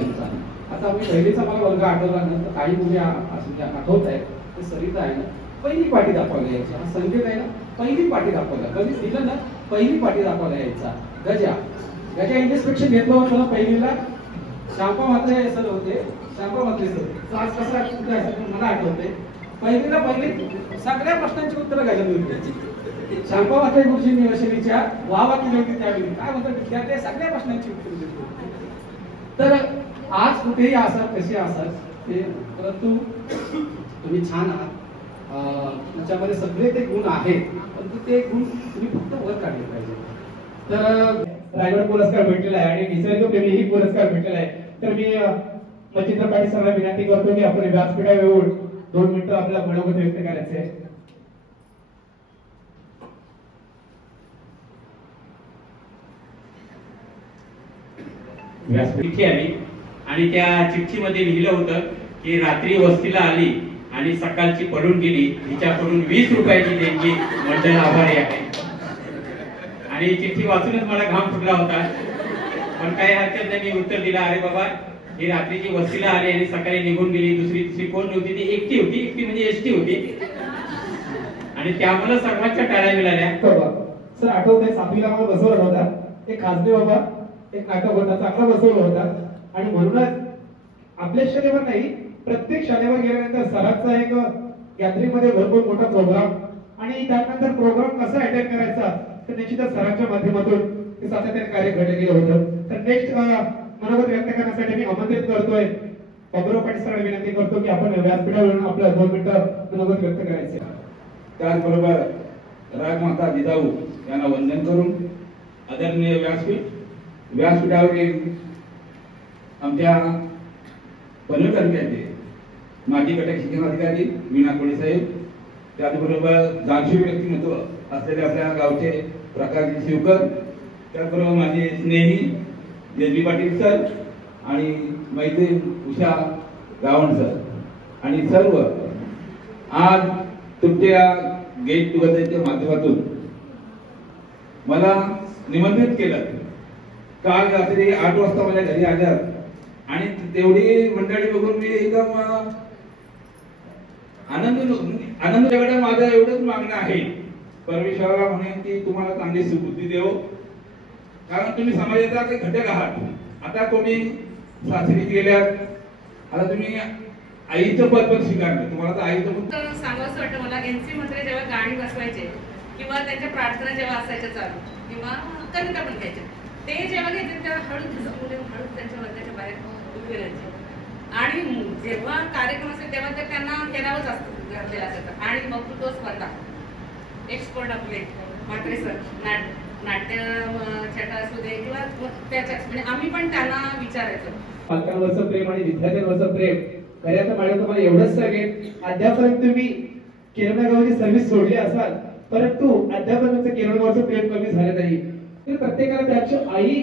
आता आम्ही पहिलीचा मला वर्ग आठवला ना तर काही मुली आठवत आहेत. ते सरिता आहे ना पहिली पाठी दाखवायला यायचा. हा संकेत आहे ना पहिली पाठी दाखवायला कधी दिलं ना पहिली पाठी दाखवायला यायचा. गजा इंग्लिश पेक्षा घेतलं होतं ना पहिलीला श्यामपा म्हात्रे सर होते. श्यामपा म्हात्रे सर आज कसा कुठे असेल मला आठवते. पहिलीला पहिले सगळ्या प्रश्नांची उत्तरं घ्यायला होती. श्यामपा म्हात्रे गुरुजी निवशनीच्या वावा केली होती त्यावेळी. काय म्हणतात विद्यार्थी सगळ्या प्रश्नांची उत्तरं देतो. तर आज कुठेही असाल कसे असाल ते, परंतु तुम्ही छान आहात. तुमच्यामध्ये सगळे ते गुण आहेत, परंतु ते गुण तुम्ही फक्त वर काढले पाहिजे. तर रायगड पुरस्कार भेटलेला आहे आणि निसर्गप्रेमी ही पुरस्कार भेटलेला आहे. तर मी मच्छिंद्र पाटील सरांना विनंती करतो की आपण व्यासपीठावर येऊन 2 मिनिटं आपला मनोगत व्यक्त करायचे आहे. चिठ्ठी आली आणि त्या चिठ्ठीमध्ये लिहिलं होतं की रात्री वस्तीला आली आणि सकाळची पडून गेली, हिच्याकडून 20 रुपयाची देणगी मंडळ आभारी आहे. आणि चिठ्ठी वाचूनच मला घाम फुटला होता, पण काही हरकत नाही. मी उत्तर दिलं, अरे बाबा ही रात्रीची वस्तीला आली आणि सकाळी निघून गेली, दुसरी कोण नव्हती, ती एकटी होती. एकटी म्हणजे एसटी होती आणि त्यामुळे सर्वांच्या टाळ्या मिळाल्या. सर आठवतंय 7वीला मला बसवला होता एक खासगी बाबा, एक नाटक होता, चांगला बसवला होता. आणि म्हणूनच आपल्या शाळेवर नाही, प्रत्येक शाळेवर गेल्यानंतर सरांचा एक गॅदरिंगमध्ये भरपूर मोठा प्रोग्राम आणि त्यानंतर प्रोग्राम कसा अटेंड करायचा तर निश्चितच सरांच्या माध्यमातून ते सातत्याने कार्य घडलं गेलं होतं. तर नेक्स्ट मनोगत व्यक्त करण्यासाठी मी आमंत्रित करतोय बाबुराव पाटील सरांना विनंती करतो की आपण व्यासपीठावरून आपल्या 2 मिनिटं मनोगत व्यक्त करायचे. त्याचबरोबर राजमाता जिजाऊ यांना वंदन करून आदरणीय व्यासपीठावरील आमच्या पनवेल तालुक्याचे माजी घटक शिक्षणाधिकारी मीना कोळी साहेब, त्याचबरोबर जाणशीव व्यक्तिमत्व असलेले आपल्या गावचे प्रकाशजी शिवकर, त्याचबरोबर माझे स्नेही जेजबी पाटील सर आणि मैत्रीण उषा रावण सर आणि सर्व आज तुमच्या गेट टुगेदरच्या माध्यमातून मला निमंत्रित केलं. काल रात्री 8 वाजता माझ्या घरी आल्या आणि तेवढी मंडळी बघून मी एकदम आनंद माझं एवढंच मागणं आहे, परमेश्वराला म्हणेन की तुम्हाला चांगली सुबुद्धी देव, कारण तुम्ही समाजाचा काही घटक आहात. आता कोणी सासरी गेल्यात, आता तुम्ही आईचं पद पण स्वीकारलं, तुम्हाला तर आईचं पण सांगावंसं वाटतं मला. एनसी मध्ये जेव्हा गाणी बसवायचे किंवा त्यांच्या प्रार्थना जेव्हा असायच्या चालू किंवा कविता पण घ्यायच्या, ते जेव्हा घ्यायचे तेव्हा हळूच त्यांच्या वर्गाच्या बाहेर उभे राहायचे. आणि जेव्हा कार्यक्रम असेल तेव्हा तर त्यांना केरावंच असतं घातलेलं असायचं. आणि मग तो स्पर्धा एक्सपर्ट आपले म्हात्रे सर नाट्य छटा असू दे किंवा त्याच्याच म्हणजे आम्ही पण त्यांना विचारायचो. पालकांवरचं प्रेम आणि विद्यार्थ्यांवरचं प्रेम खऱ्या तर मॅडम तुम्हाला एवढंच सांगेन, अद्यापर्यंत तुम्ही किरणा गावाची सर्व्हिस सोडली असाल परंतु अद्यापर्यंत किरणगावचं प्रेम कमी झालं नाही. तर प्रत्येकाला त्याची आई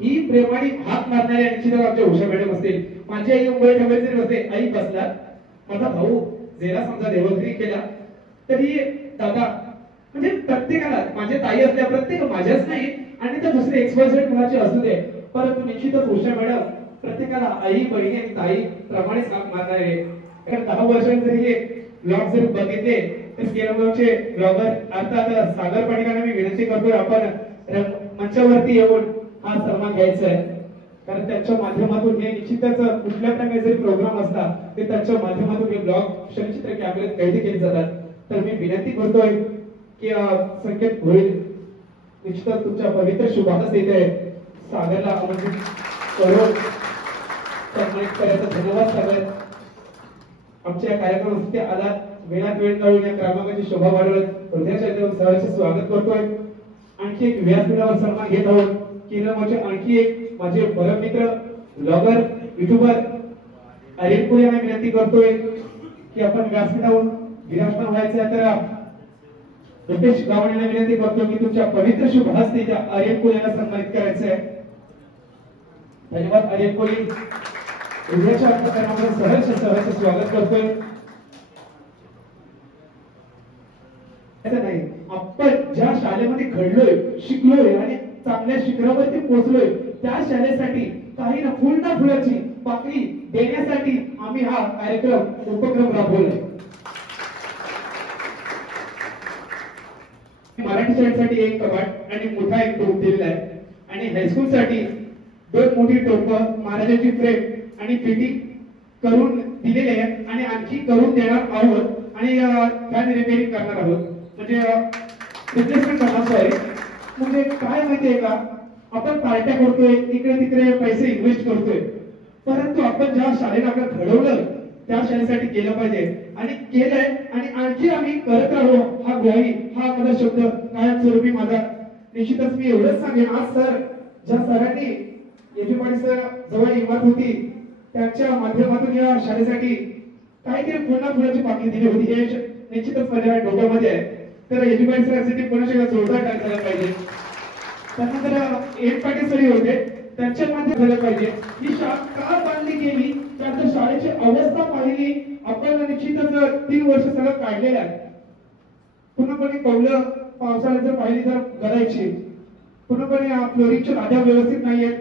ही प्रेमाने हात मारणारी निश्चितच आमच्या उषा मॅडम असतील. माझी आई मुंबई ठेवायची बसते, आई बसला, माझा भाऊ जेला समजा देवगिरी केला तरी दादा म्हणजे प्रत्येकाला माझ्या ताई असल्या प्रत्येक माझ्याच नाही आणि त्या दुसरे एक्सपर्ट मुलाचे असू दे, परंतु निश्चितच उषा मॅडम प्रत्येकाला आई बहिणी आणि ताई प्रमाणेच हात मारणार आहे. कारण 10 वर्षांनी जरी हे ब्लॉग जर बघितले तर केरळचे ब्लॉगर अर्थात सागर पाटीलांना मी विनंती करतोय आपण मंचावरती येऊन हा सन्मान घ्यायचा आहे. कारण त्यांच्या माध्यमातून हे निश्चितच कुठल्या प्रकारे जरी प्रोग्राम असला ते त्यांच्या माध्यमातून हे ब्लॉग क्षणचित्र कॅमेऱ्यात कैद केले जातात. तर मी विनंती करतोय की संकेत होईल निश्चितच तुमच्या पवित्र शुभारंभ येते सागरला आमंत्रित करून सन्मानित करायचा. धन्यवाद सागर, आमच्या कार्यक्रमासाठी आला, वेळात वेळ काढून या क्रमांकाची शोभा वाढवत हृदयाच्या सहर्ष स्वागत करतोय. आणखी एक व्यासपीठावर सन्मान घेत आहोत किरणगावचे आणखी एक माझे परम मित्र ब्लॉगर युट्यूबर आर्यनपूर यांना विनंती करतोय की आपण व्यासपीठावर विराजमान व्हायचं. तर रुपेश गावण यांना विनंती करतो की तुमच्या पवित्र शुभ हस्ते त्या आर्यनपूर यांना सन्मानित करायचं आहे. धन्यवाद आर्यनपूर, हृदयाच्या कार्यक्रमावर सहर्ष स्वागत करतोय. नाही आपण ज्या शाळेमध्ये घडलोय शिकलोय आणि चांगल्या शिखरावरती पोहोचलोय त्या शाळेसाठी काही ना फुलाची पाकळी देण्यासाठी आम्ही हा उपक्रम राबवलाय. मराठी शाळेसाठी एक कपाट आणि मोठा एक ग्रुप दिलेला आहे आणि हायस्कूल साठी 2 मोठी टोपं, महाराजांची फ्रेम आणि फिटिंग करून दिलेले आहे आणि आणखी करून देणार आहोत आणि फॅन रिपेअरिंग करणार आहोत, म्हणजे रिप्लेसमेंट करणार. सॉरी, म्हणजे काय माहितीये का, आपण पार्ट्या करतोय, इकडे तिकडे पैसे इन्व्हेस्ट करतोय, परंतु आपण ज्या शाळेला आपलं घडवलं त्या शाळेसाठी केलं पाहिजे आणि केलंय आणि आणखी आम्ही करत राहू. हा ग्वाही, हा माझा शब्द कायमस्वरूपी माझा. निश्चितच मी एवढंच सांगेन, आज सर ज्या सरांनी एबी पाटील सर जवळ इमारत होती त्यांच्या माध्यमातून या शाळेसाठी काहीतरी पुन्हा फुलाची पाकळी दिली होती, हे निश्चितच माझ्या डोक्यामध्ये आहे. तर एबी पाटील सरांसाठी पुन्हा एकदा जोरदार टाळ्या झाला पाहिजे. त्यानंतर एबी पाटील सर होते, त्यांच्या माध्यमातून झालं पाहिजे. ही शाळा का बांधली गेली, त्यांच्या शाळेची अवस्था पाहिली आपण, निश्चितच 3 वर्ष सगळं काढलेलं आहे. पूर्णपणे कौलं पावसाळ्यात जर पाहिली तर करायची, पूर्णपणे फ्लोरिंगच्या लाद्या व्यवस्थित नाहीयेत,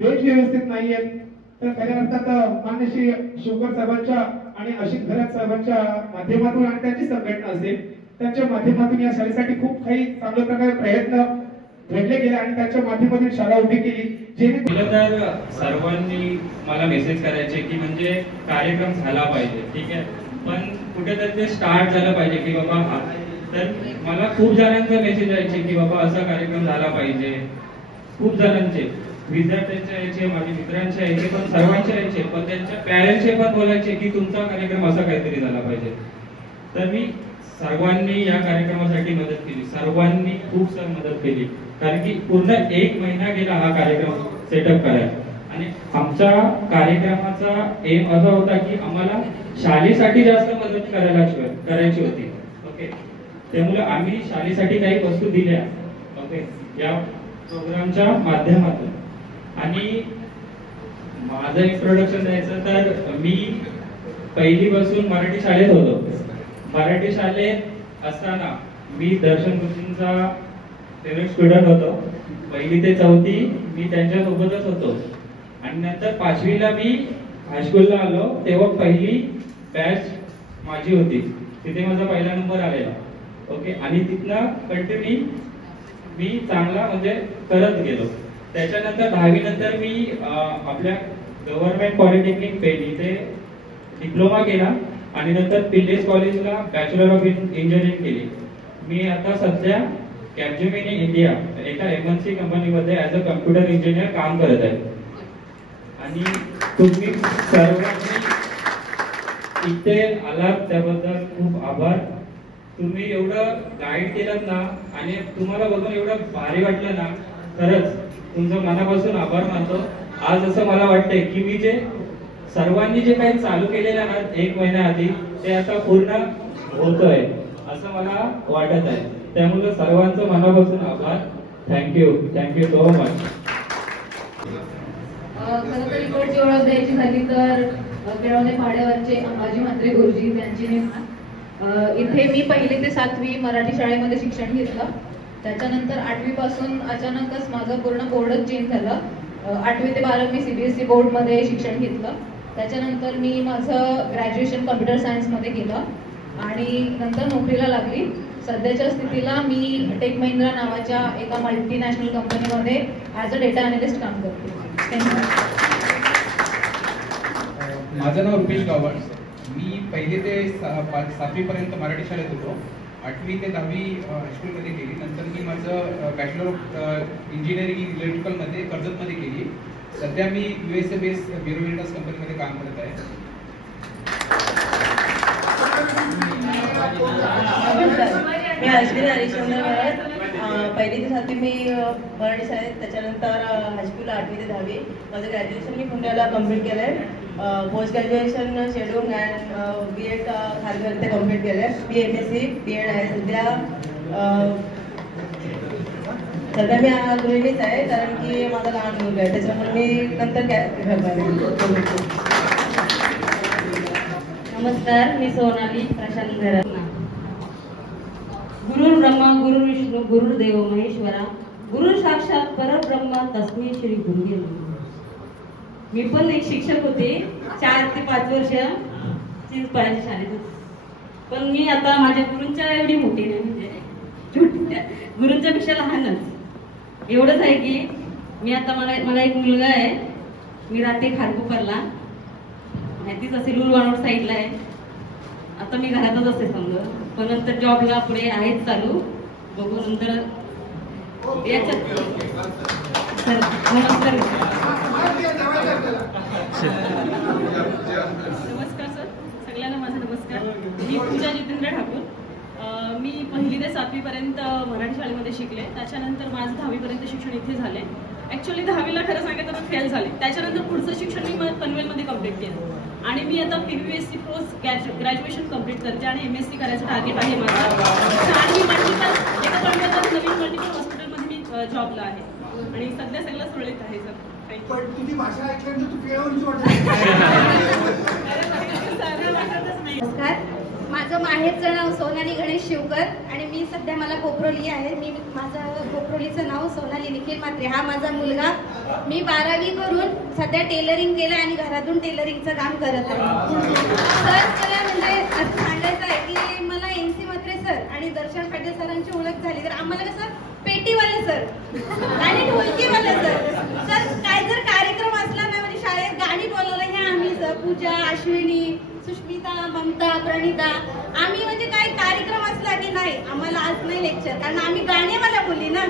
बेंच व्यवस्थित नाहीयेत. तर खऱ्या अर्थात मान्य श्री शिवकर साहेबांच्या आणि अशित घरात साहेबांच्या माध्यमातून आणि त्यांची संघटना असेल त्यांच्या माध्यमातून या शाळेसाठी खूप काही चांगल्या प्रकारे प्रयत्न घडले गेले आणि त्याच्या माध्यमातून शाळा उभी केली. तर सर्वांनी मला मेसेज करायचे की म्हणजे कार्यक्रम झाला पाहिजे, ठीक आहे, पण कुठेतरी ते स्टार्ट झालं पाहिजे की बाबा हा. तर मला खूप जणांचे मेसेज यायचे की बाबा असा कार्यक्रम झाला पाहिजे, खूप जणांचे, विद्यार्थ्यांचे यायचे, माझ्या मित्रांचे यायचे, पण सर्वांचे यायचे, पण त्यांच्या पॅरेंट्सचे पण बोलायचे की तुमचा कार्यक्रम असा काहीतरी झाला पाहिजे. तर मी सर्वांनी या कार्यक्रमासाठी मदत केली, सर्वांनी खूप सारी मदत केली, कारण की पूर्ण 1 महिना गेला हा कार्यक्रम सेटअप करायला. आणि आमच्या कार्यक्रमाचा एम असा होता की आम्हाला शाळेसाठी जास्त मदत करायची होती. ओके, त्यामुळे आम्ही शाळेसाठी काही वस्तू दिल्या ओके या प्रोग्रामच्या माध्यमातून. आणि माझं इंट्रोडक्शन द्यायचं तर मी पहिलीपासून मराठी शाळेत होतो. मराठी शाळेत असताना मी दर्शन गुरुजींचा फेवरेट स्टुडंट होतो. 1ली ते 4थी मी त्यांच्या सोबतच होतो आणि नंतर 5वीला मी हायस्कूलला आलो तेव्हा पहिली बॅच माझी होती, तिथे माझा पहिला नंबर आलेला. ओके, आणि तिथनं कंटिन्यू मी चांगला म्हणजे करत गेलो. त्याच्यानंतर 10वी नंतर मी आपल्या गव्हर्नमेंट पॉलिटेक्निक पेन इथे डिप्लोमा केला आणि नंतर पिल्लेस कॉलेजला बॅचलर ऑफ इंजिनिअरिंग केली. मी आता सध्या कॅपजेमिनी इंडिया एका MNC कंपनीमध्ये ॲज अ कम्प्युटर इंजिनियर काम करत आहे. आणि तुम्ही सर्वांनी इथे आलात त्याबद्दल खूप आभार. तुम्ही एवढं गाईड केलं ना आणि तुम्हाला बघून एवढं भारी वाटलं ना, खरंच तुमचं मनापासून आभार मानतो. आज असं मला वाटतंय की मी जे सर्वांनी जे काही चालू केलेलं ना 1 महिन्याआधी ते आता पूर्ण होतोय असं मला वाटत आहे. त्यामुळे सर्वांचं मनापासून आभार. Thank you so much. खरं तर इकडची ओळख द्यायची झाली तर केळवणे पाड्यावरचे अंबाजी म्हात्रे गुरुजी त्यांची इथे मी 1ली ते 7वी मराठी शाळेमध्ये शिक्षण घेतलं. त्याच्यानंतर 8वी पासून अचानकच माझं पूर्ण बोर्डच चेंज झालं. 8वी ते 12वी मी CBSE बोर्डमध्ये शिक्षण घेतलं. त्याच्यानंतर मी माझं ग्रॅज्युएशन कम्प्युटर सायन्समध्ये केलं आणि नंतर नोकरीला लागली. सध्याच्या स्थितीला मी टेक महिंद्रा नावाच्या एका मल्टीनॅशनल कंपनीमध्ये ॲज अ डेटा अनालिस्ट काम करते. माझं नाव रुपेश गावड. मी 1ली ते 7वी पर्यंत मराठी शाळेत होतो. 8वी ते 10वी हायस्कूलमध्ये केली. नंतर मी माझं बॅचलर ऑफ इंजिनिअरिंग इलेक्ट्रिकलमध्ये कर्जतमध्ये केली. सध्या मी USA बेस्ड ब्युरो व्हेरिटास कंपनीमध्ये काम करत आहे. मी हायस्कूल हरिश्चंद्र गळत. 1ली ते 7वी मी मराठी शाळेत, त्याच्यानंतर हायस्कूल 8वी ते 10वी. माझं ग्रॅज्युएशन मी पुण्याला कम्प्लीट केलं आहे. Post graduation schedule and B.Ed Kharghar ते कम्प्लीट केलं आहे. मी MSc B.Ed आहे. सध्या मी गृहिणीच आहे कारण की माझा लहान मुलगा आहे, त्याच्यामुळे मी नंतर नमस्कार, मी सोनाली प्रशांत घरत्ना. गुरुर् ब्रह्मा गुरुर् विष्णू गुरुर्देव महेश्वरा गुरु साक्षात परब्रह्म तस्मै श्री गुरुवे नमः. मी पण एक शिक्षक होते 4 ते 5 वर्ष चिंचपाड्याच्या शाळेत. पण मी आता माझ्या गुरूंच्या एवढी मोठी नाही, म्हणजे गुरूंच्या पेक्षा लहानच. एवढंच आहे की मी आता मला एक मुलगा आहे, मी राहते खारकुपरला, माहितीच असेल उलवानोड साईडला आहे. आता मी घरातच असते समजा, पण नंतर जॉबला पुढे आहेच चालू, बघू नंतर याच्यात. सर नमस्कार. नमस्कार सर, सगळ्यांना माझा नमस्कार. मी पूजा जितेंद्र ठाकूर. मी 1ली ते 7वी पर्यंत मराठी शाळेमध्ये शिकले. त्याच्यानंतर माझं 10वी पर्यंत शिक्षण इथे झाले. ॲक्च्युअली 10वीला खरं सांगायचं तर फेल झाले. त्याच्यानंतर पुढचं शिक्षण मी पनवेलमध्ये कंप्लीट केलं आणि मी आता PVSC पोस्ट ग्रॅज्युएशन कंप्लीट करते आणि MSc करायचं टार्गेट आहे माझं. आणि मी एका पनवेलच्या नवीन मल्टिपल हॉस्पिटलमध्ये मी जॉबला आहे आणि सध्या सगळं सुरळीत आहे सर. पण तुझी भाषा ऐकल्यानंतर तू केळवणची नमस्कार, माझं माहेरचं नाव सोनाली गणेश शिवकर आणि मी सध्या मला कोपरोली आहे. माझं कोपरोलीचं नाव सोनाली निखिल म्हात्रे. हा माझा मुलगा. मी 12वी करून सध्या टेलरिंग केलं आणि घरातून टेलरिंगचं काम करत आहे. सर मला म्हणजे असं सांगायचं आहे की मला NC म्हात्रे सर आणि दर्शन पाटील सरांची ओळख झाली तर आम्हाला कसं पेटीवाले सर आणि ढोलकीवाले सर काय जर कार्यक्रम असला ना म्हणजे शाळेत गाणी बोलायला ह्या आम्ही पूजा, अश्विनी, सुष्मिता, ममता, प्रणिता आम्ही म्हणजे काही कार्यक्रम असला की नाही आम्हाला आज नाही लेक्चर, कारण आम्ही गाणीवाला बोलली ना,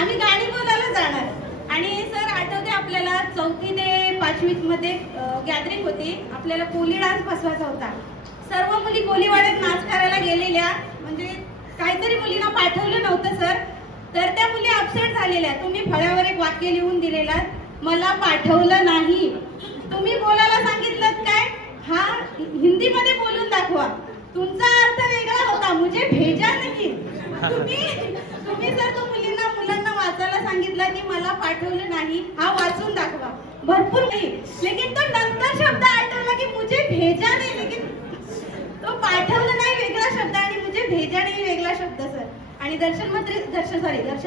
आम्ही गाणी बोलायला जाणार. आणि सर आठवते आपल्याला 4थी ते 5वी मध्ये गॅदरिंग होती, आपल्याला कोली डान्स बसवायचा होता. सर्व मुली कोलीवाड्यात नाच करायला गेलेल्या, म्हणजे काहीतरी मुलींना पाठवलं नव्हतं सर, तर त्या मुली अपसेट झालेल्या. तुम्ही फळ्यावर एक वाक्य लिहून दिलेला, मला पाठवलं नाही. तुम्ही बोलायला सांगितलं काय, हा हिंदीमध्ये बोलून दाखवा. तुमचा अर्थ वेगळा होता, मुझे भेजा नाही. तुम्ही जर तो मुलांना वाचायला सांगितलं की मला पाठवलं नाही, हा वाचून दाखवा. भरपूर नाही, लेकिन तो नंतर शब्द आठवला की मुझे भेजा नाही, लेकिन तो पाठवलं नाही वेगळा शब्द आणि मुझे भेजा नाही वेगळा शब्द सर. आणि दर्शन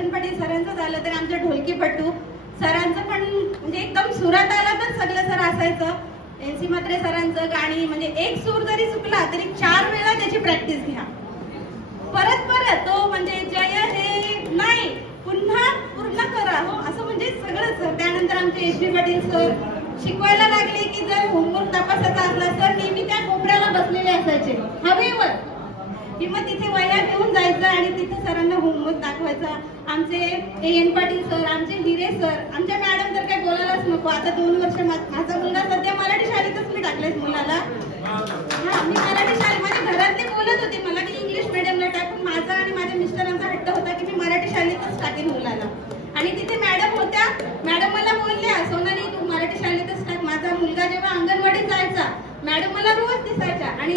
पाटील सरांचं झालं तर आमच्या ढोलकीपट्टू सरांचं पण म्हणजे एकदम सुरात आला तर सगळं सर असायचं. NC म्हात्रे सरांचं गाणी म्हणजे एक सूर जरी चुकला तरी 4 वेळा त्याची प्रॅक्टिस घ्या, परत तो म्हणजे जय हे नाही पुन्हा पूर्ण करा हो असं म्हणजे सगळं सर. त्यानंतर आमचे SP पाटील सर शिकवायला लागले की जर होमवर्क तपासायचा असला तर नेहमी त्या कोपऱ्याला बसलेले असायचे हवेवर, किंवा तिथे वह्या घेऊन जायचं आणि तिथे सरांना होमवर्क दाखवायचा. आमचे AN पाटील सर, आमचे हिरे सर, आमच्या मॅडम तर काय बोलायलाच नको. आता 2 वर्ष माझा मुलगा सध्या मराठी शाळेतच मी टाकलेस मुलाला. हा मी मराठी शाळेमध्ये घरातले बोलत होते मला की इंग्लिश मीडियमला टाकून, माझा आणि माझ्या मिस्टरांचा हट्ट होता की मी मराठी शाळेतच टाकेन मुलाला. आणि तिथे मॅडम होत्या, मॅडम मला बोलल्या सोनाली तू मराठी शाळेतच टाक. माझा मुलगा जेव्हा अंगणवाडीत जायचा मॅडम मला रोज दिसायच्या आणि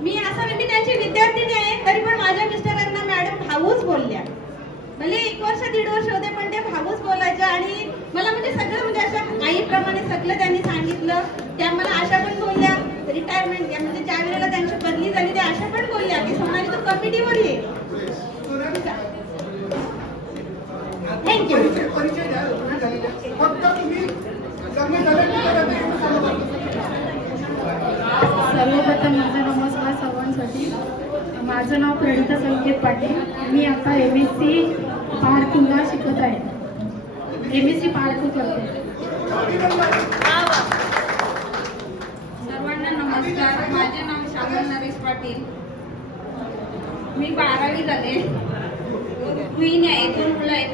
मी असं मी त्यांची विद्यार्थिनी आहे तरी पण माझ्या मिस्टरांना मॅडम भाऊच बोलल्या. भले 1 वर्ष 1.5 वर्ष होते पण ते भाऊच बोलायच्या. आणि मला म्हणजे सगळं म्हणजे अशा आईप्रमाणे सगळं त्यांनी सांगितलं. त्या मला आशा पण बोलल्या रिटायरमेंट घ्या, म्हणजे ज्या वेळेला त्यांची बदली झाली त्या आशा पण बोलल्या की सोनाली तू कमिटीवर ये. थँक्यू. सर्वप्रथम माझा नमस्कार सर्वांसाठी. माझं नाव प्रणिता संकेत पाटील. मी आता MSc पहाडकुंडा शिकत आहे. MSc पहाडकू करते. सर्वांना नमस्कार. माझे नाव शामल नरेश पाटील. मी 12वी झाले. क्वीन आहे, 2 मुलं आहेत.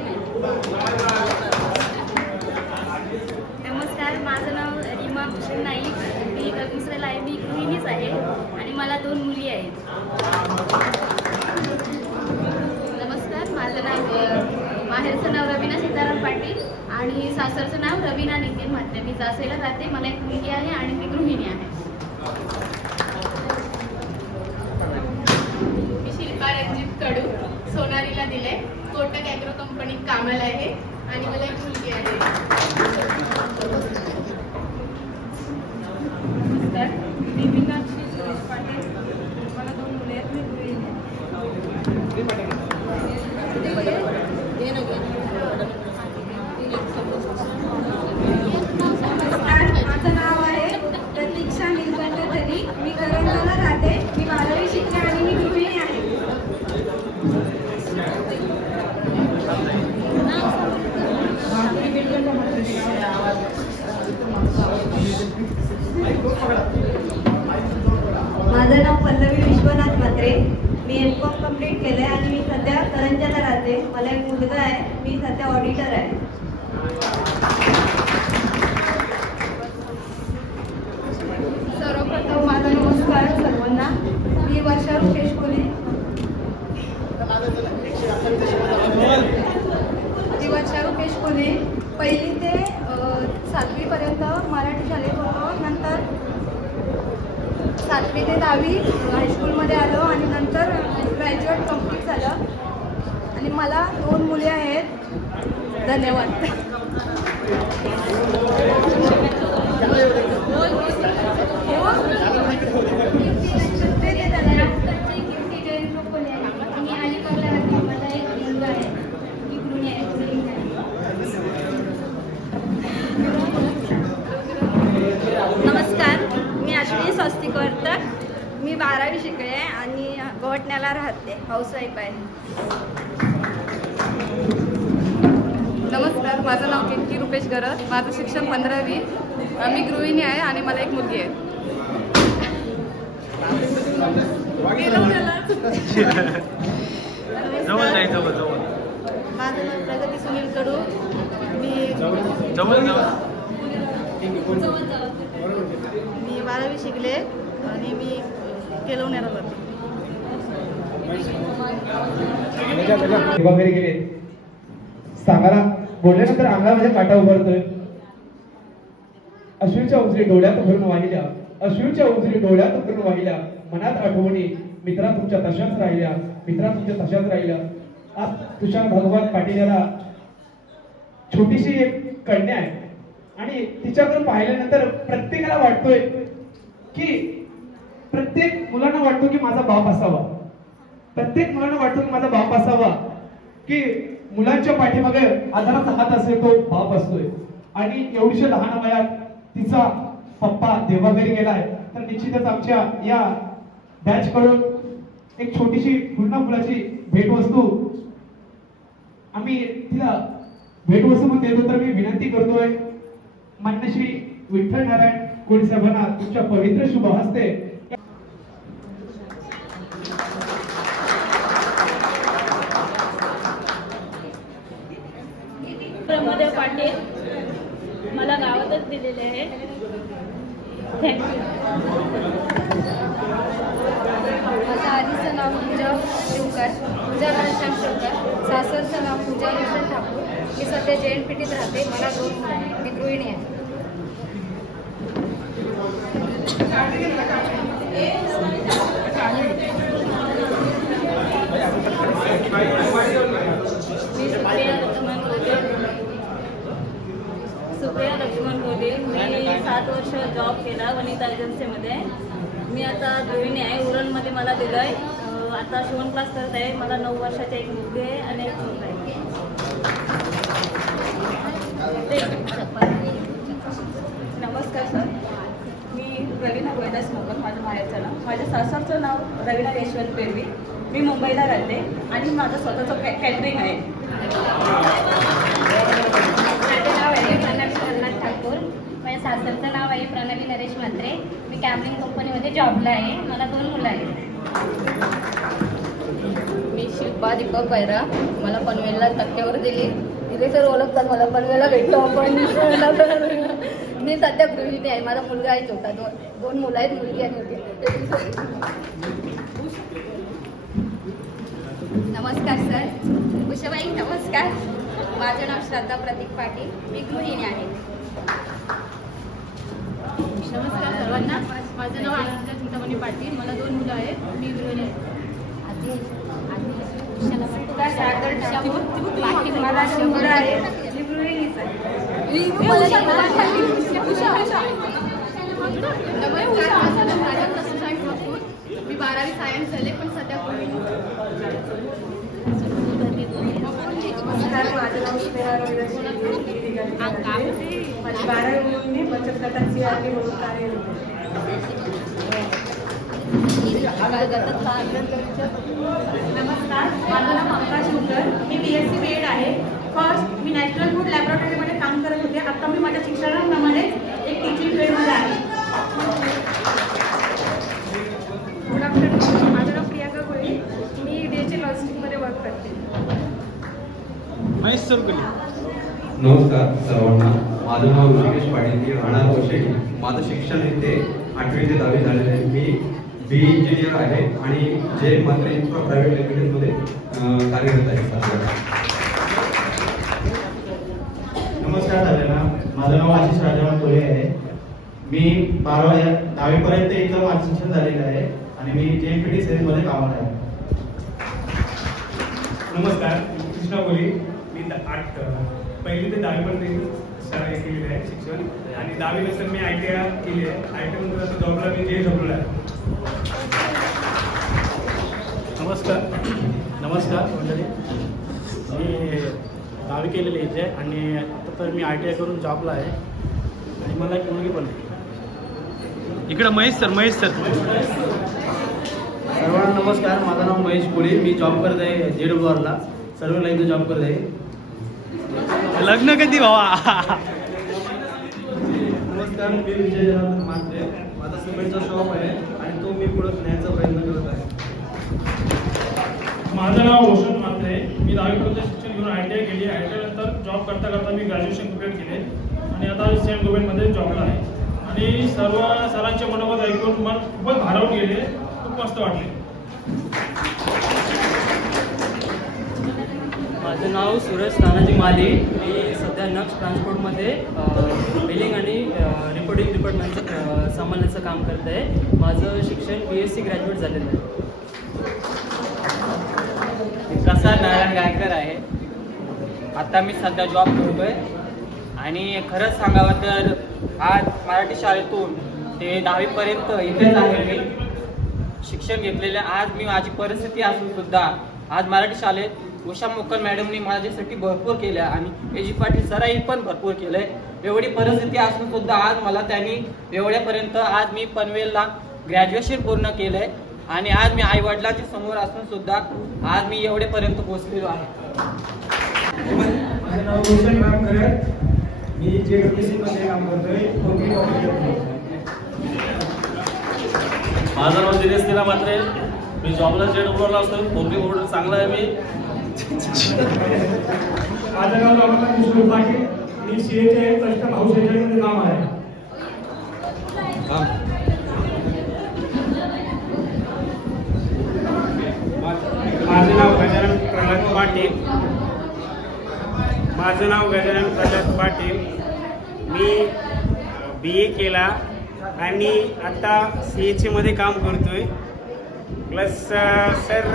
नमस्कार, माझं नाव रीमा भूषण नाईक. मी दुसऱ्याला आहे. मी गृहिणीच आहे आणि मला 2 मुली आहेत. नमस्कार, माझं नाव माहेरचं नाव रवीना सीताराम पाटील आणि सासरचं नाव रवीना नितीन म्हात्रे. मी जासेला राहते. मला एक मुलगी आहे आणि मी गृहिणी आहे. मी शिल्पा रणजित कडू सोनारीला दिले. कोटक ॲग्रो कंपनीत कामाला आहे आणि मला एक मुलगी आहे. नमस्कार, मी मीनाक्षी सुरेश पाटील. मला 2 मुले आहेत. मी गृहिणी आहे. माझं नाव आहे प्रतीक्षा नीलकंठ धनी. मी करंजाला राहते. मी 12वी शिकते आणि मी गृहिणी आहे. माझं नाव पल्लवी विश्वनाथ म्हात्रे. मी M.Com कंप्लीट केलंय आणि मी सध्या करंजाला राहते. मला एक मुलगा आहे. मी सध्या ऑडिटर आहे. सर्वप्रथम माझा नमस्कार सर्वांना. मी वर्षा रुपेश कोले. पहिली ते 7वी पर्यंत मराठी शाळेत होतो. नंतर 7वी ते 10वी हायस्कूलमध्ये आलो आणि नंतर ग्रॅज्युएट कंप्लीट झालं. आणि मला 2 मुले आहेत. धन्यवाद. नमस्कार, मी अश्विनी स्वस्तिक वर्तक. मी 12वी शिकले आणि गोवटण्याला राहते. हाऊसवाईफ आहे. नमस्कार, माझं नाव कीर्ती रुपेश गरज. माझं शिक्षण 15वी. मी गृहिणी आहे आणि मला एक मुलगी आहे. माझं नाव प्रगती सुनील कडू. मी 12वी शिकले आणि मी केलवण्याला जाते. वगैरे गेले सांगायला बोलल्यानंतर अंगामध्ये काटा उभारतोय. अश्रूच्या उजरी डोळ्यात भरून वाहिल्या. अश्रूच्या उजरी डोळ्यात भरून वाहिल्या. मनात आठवणी मित्रा तुमच्या तशाच राहिल्या. मित्रा तुमच्या तशाच राहिल्या. आज तुषार भगवान पाटील याला छोटीशी एक कन्या आहे आणि तिच्याकडे पाहिल्यानंतर प्रत्येकाला वाटतोय की प्रत्येक मुलांना वाटतो की माझा बाप असावा. प्रत्येक मुलांना वाटतो की माझा बाप असावा, की मुलांच्या पाठीमागे आधाराचा हात असेल तो बाप असतोय. आणि एवढीशा लहान वयात तिचा पप्पा देवाघरी गेलाय. तर निश्चितच आमच्या या बॅच कडून एक छोटीशी पूर्ण फुलाची भेटवस्तू आम्ही तिला भेटवस्तू म्हणून देतो. तर मी विनंती करतोय मान्य श्री विठ्ठल नारायण कोळी साहेबांना तुमच्या पवित्र शुभ हस्ते प्रमोदेव पाटील मला गावातच दिलेले आहे. माझं आधीचं नाव पूजा शिवकर. पूजा घनश्याम शिवकर. सासरचं नाव पूजा यशवंत ठाकूर. मी सध्या JNPTत राहते. मला 2 मुलं आहेत. मी गृहिणी आहे. सुप्रिया लक्ष्मण गोले. मी 7 वर्ष जॉब केला वनिता एजन्सीमध्ये. मी आता गृहिणी आहे. उरणमध्ये मला दिलंय. आता शिवण क्लास करत आहे. मला 9 वर्षाची एक मुलगी आहे आणि एक मुलगा आहे. नमस्कार सर, मी रवीना गोविंदास मोगर. माझं माहेरचं नाव. माझ्या सासरचं नाव रवीना यशवंत पेरवी. मी मुंबईला राहते आणि माझं स्वतःचं कॅटरिंग आहे. माझं नाव आहे प्रणाली सोमनाथ ठाकूर. माझ्या सासरचं नाव आहे प्रणाली नरेश म्हात्रे. मी कॅम्लिंग कंपनीमध्ये जॉबला आहे. मला 2 मुलं आहेत. मी शिल्पा दीपक पैरा. मला पनवेलला टक्क्यावर दिली. तिथे सर ओळखतात मला. पनवेलला भेटलो आपण. मी सध्या गृहिणी आहे. माझा मुलगा आहे छोटा. 2 मुलं आहेत. मुलगी आणि मुलगी. नमस्कार सर. उषाबाई नमस्कार. माझं नाव श्रद्धा प्रतीक पाटील. मी गृहिणी आहे. नमस्कार सर्वांना. माझं नाव आनंद चिंतामणी पाटील. मला 2 मुलं आहेत. मी गृहिणी आहे. मला मुलं आहेत. मी गृहिणीच आहे. नमस्कार, माझं नाव राजन सुशांत ठाकूर. मी 12वी सायन्स झाले पण सध्या नमस्कार, माझं नाव स्नेहा रविदास. माझी 12वी म्हणून मी बचत गटाची आधी म्हणून कार्यरत आहे. नमस्कार, माझं नाव ममता शिवकर. मी BSc BEd आहे. फर्स्ट मी नॅशनल फूड लॅबोरेटरीमध्ये काम करत होते. माझ्या शिक्षणाप्रमाणे एक टीचिंग फील्डमध्ये आहे. Good afternoon. माझं नाव प्रियांका गोळी. मी DHL लॉजिस्टिकमध्ये वर्क करते. महेश सरकली. नमस्कार सर्वांना. माझं नाव ऋषिकेश पाटील. मी राहणार वसई. माझं शिक्षण इथे 8वी ते 10वी झालेलं आहे. मी BE इंजिनियर आहे आणि जय मात्रे इन्फ्रा प्रायव्हेट लिमिटेडमध्ये कार्यरत आहे. नमस्कार सगळ्यांना. माझं नाव आशिष राजाराम कोले आहे. मी 10वी पर्यंत इथं माझं शिक्षण झालेलं आहे आणि मी JMPT सेलमध्ये कामात आहे. नमस्कार, कृष्णा कोली. मी 1ली ते 10वी पर्यंत शाळा केलेली आहे शिक्षण आणि 10वी नंतर मी ITI केली आहे. ITI नंतर आता जॉबला मी JW आहे. नमस्कार मंडळी. मी 10वी केलेली इथे आणि आता तर मी ITI करून जॉबला आहे आणि मला एक मुलगी पण आहे. इकडं महेश सर. सर्वांना नमस्कार. माझं नाव महेश कोळी. मी जॉब करत आहे JWRला. सर्व लाईनचा जॉब करत आहे. लग्न कधी भावा? नमस्कार, मी विजय जनार्दन मात्रे. माझा सिमेंटचा शॉप आहे आणि तो मी पुढे न्यायचा प्रयत्न करत आहे. माझं नाव रोशन मात्रे. मी 10वी पर्यंत शिक्षण घेऊन ITI केली. ITI नंतर जॉब करता करता मी ग्रॅज्युएशन कंप्लीट केले आणि आता सेम गव्हर्नमेंटमध्ये जॉबला आहे आणि सर्व सरांचे मनोगत ऐकून मला खूपच भारावून गेले. खूप मस्त वाटले. माझं नाव सुरेश तानाजी माली. मी सध्या नक्स ट्रान्सपोर्टमध्ये बिलिंग आणि रिपोर्टिंग डिपार्टमेंटचं सांभाळण्याचं काम करत आहे. माझं शिक्षण BSc ग्रॅज्युएट झालेलं आहे. प्रसाद नारायण गायकर आहे. आता मी सध्या जॉब करतोय आणि खरंच सांगावं तर आज मराठी शाळेतून ते 10वी पर्यंत इथेच आहे मी शिक्षण घेतलेले. आज मी माझी परिस्थिती असून सुद्धा आज मराठी शाळेत उषा मोक्कल मॅडमनी माझ्यासाठी भरपूर केल्या आणि AG पाटील सरांनी पण भरपूर केलंय. एवढी परिस्थिती असून सुद्धा आज मला त्यांनी एवढ्यापर्यंत आज मी पनवेलला ग्रॅज्युएशन पूर्ण केलंय आणि आज मी आई वडिलांच्या समोर असून सुद्धा आज मी एवढेपर्यंत पोहोचलेलो आहे. माझं नाव रोशन रामकर. मी JWC मध्ये काम करतोय. माझं नाव दिनेश तेला मात्रे. मी जॉबला JWRला असतो. फोर्कलिफ्ट ऑर्डर चांगला आहे. मी माझं नाव रमाकांत विष्णू पाटील. मी CA कस्टम हाऊस एजंटमध्ये काम आहे. माझं नाव गजानन प्रल्हाद पाटील. मी BA केला आणि आता CA मध्ये काम करतोय. प्लस सर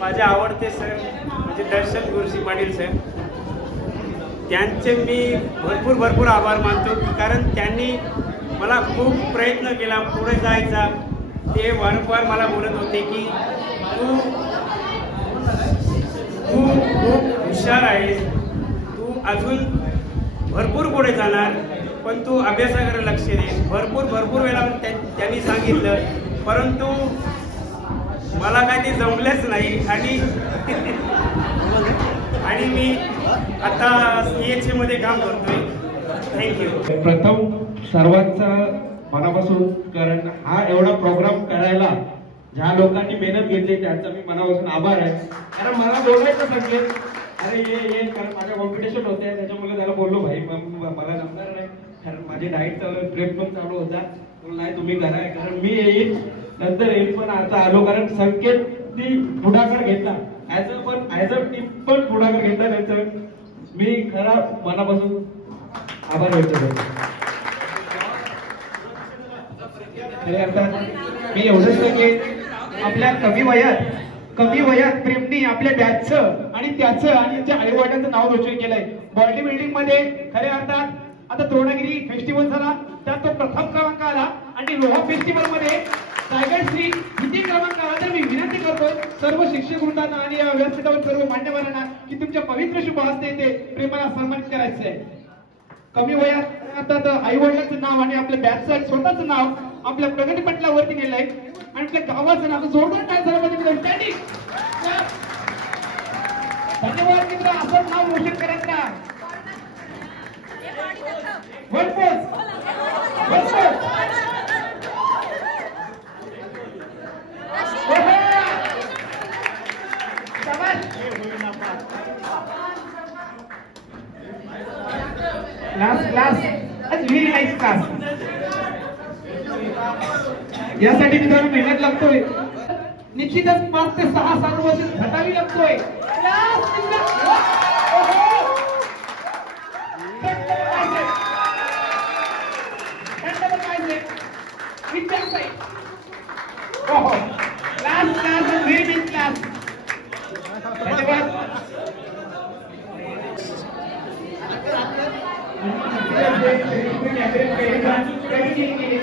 माझे आवडते सर म्हणजे दर्शन गुरुजी पाटील सर. त्यांचे मी भरपूर आभार मानतो कारण त्यांनी मला खूप प्रयत्न केला पुढे जायचा. ते वारंवार मला बोलत होते की तू खूप हुशार आहेस, तू अजून भरपूर पुढे जाणार, पण तू अभ्यासाकडे लक्ष दे. भरपूर वेळा त्यांनी सांगितलं, परंतु मला काय ते जमलंच नाही आणि मी आता CA मध्ये काम करतोय. थँक्यू. प्रथम सर्वांचा मनापासून, कारण हा एवढा प्रोग्राम करायला ज्या लोकांनी मेहनत घेतली त्यांचा मी मनापासून आभार आहे. कारण मला बोलायचं सांगले, अरे ये कारण माझ्या कॉम्पिटिशन होते त्याच्यामुळे त्याला बोललो भाई मला जमणार नाही, कारण माझी डाएट चालू, ट्रेप पण चालू होता. नाही तुम्ही करा, कारण मी येईल नंतर येईल, पण आता आलो कारण संकेतनी पुढाकार घेतला, ऍज अ टीम पण पुढाकार घेतला त्यांचा. मी खरा मनापासून आभार व्यक्त करतो. मी एवढंच सांगेन, आपल्या कमी वयात प्रेमनी आपल्या बॅचचं आणि त्याचं आणि त्यांच्या आईवडिलांचं नाव रोशन केलंय. बॉडी बिल्डिंग मध्ये खऱ्या अर्थात आता द्रोणागिरी फेस्टिवल झाला त्यात तो प्रथम क्रमांक आला आणि लोहा फेस्टिवल मध्ये रायगड श्री द्वितीय क्रमांक आला. तर मी विनंती करतो सर्व शिक्षक वृंदांना आणि या व्यासपीठावर सर्व मान्यवरांना की तुमच्या पवित्र शुभ हस्ते ते प्रेमाला सन्मानित करायचं आहे. कमी वयात आता आई वडिलांचं नाव आणि आपल्या बॅचचं स्वतःचं नाव आपल्या प्रगती पटलावरती नेलंय आणि आपल्या गावाचं नाव जोरदार टाइम झालं पाहिजे. धन्यवाद मित्र, असं नाव रोशन करायचं. One pose one pose class very nice class. यासाठी मित्रांनो मेहनत लागतोय, निश्चितच 5 ते 6 वर्ष झटावी लागतोय.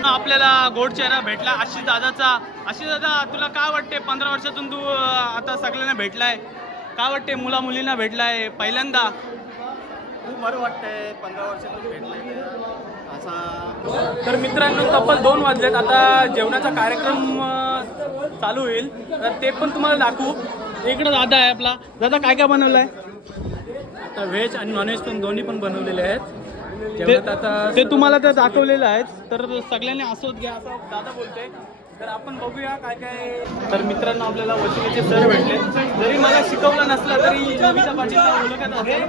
आपल्याला गोड चेहरा भेटला आशिष दादाचा. आशिष दादा, तुला काय वाटते 15 वर्षातून तू आता सगळ्यांना भेटलाय, काय वाटते मुला मुलींना भेटलाय पहिल्यांदा? खूप बरं वाटतंय 15 वर्षातून भेटलाय असा. तर मित्रांनो तब्बल 2 वाजलेत, आता जेवणाचा कार्यक्रम चालू होईल तर ते पण तुम्हाला दाखवू. इकडे दादा आहे आपला. दादा काय काय बनवलंय? आता व्हेज आणि नॉनव्हेज पण दोन्ही पण बनवलेले आहेत. ते तुम्हाला ते दाखवलेलं आहे. तर सगळ्यांनी असोच घ्या असं दादा बोलते. तर आपण बघूया काय काय. तर मित्रांनो आपल्याला वशिलेचे सर भेटले. जरी मला शिकवलं नसलं तरी नवीचा पाटीलचा ओळखत असेल,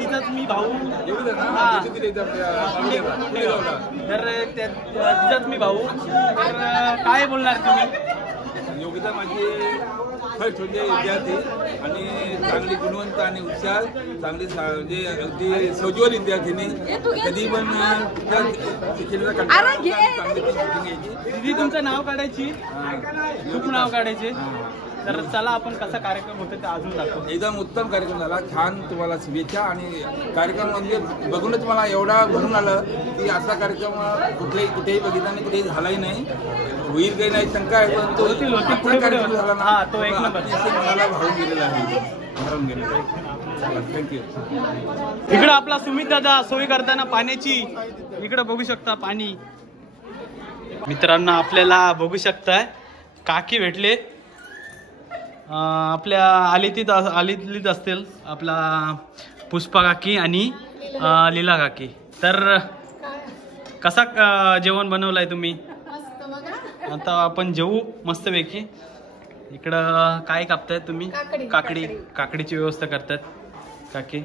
तिचाच मी भाऊ. तर तिचाच मी भाऊ. तर काय बोलणार तुम्ही? योगिता माझी फर्स्ट म्हणजे विद्यार्थी आणि चांगली गुणवंत आणि हुशार, चांगली म्हणजे अगदी सज्जन विद्यार्थिनी. कधी पण दीदी तुमचं नाव काढायची, खूप नाव काढायचे. तर चला आपण कसा कार्यक्रम होतो ते अजून दाखवू. एकदम उत्तम कार्यक्रम झाला, छान. तुम्हाला शुभेच्छा. आणि कार्यक्रम म्हणजे बघूनच मला एवढा भरून आलं की असा कार्यक्रम कुठेही बघितला आणि कुठेही झालाही नाही. होईल काही नाही शंका आहे, पण तो कार्यक्रम झाला ना तो एक मला भावून गेलेला आहे, भरून गेलेला आहे. थँक्यू. इकडं आपला सुमित दादा सोय करताना पाण्याची, इकडं बघू शकता पाणी. मित्रांनो आपल्याला बघू शकताय काकी भेटले. आपल्या आलीतलीच असतील आपला पुष्पा काकी आणि लीला काकी. तर कसा जेवण बनवलाय तुम्ही? आता आपण जेवू मस्तपैकी. इकडं काय कापतायत तुम्ही? काकडीची व्यवस्था करतायत काकी.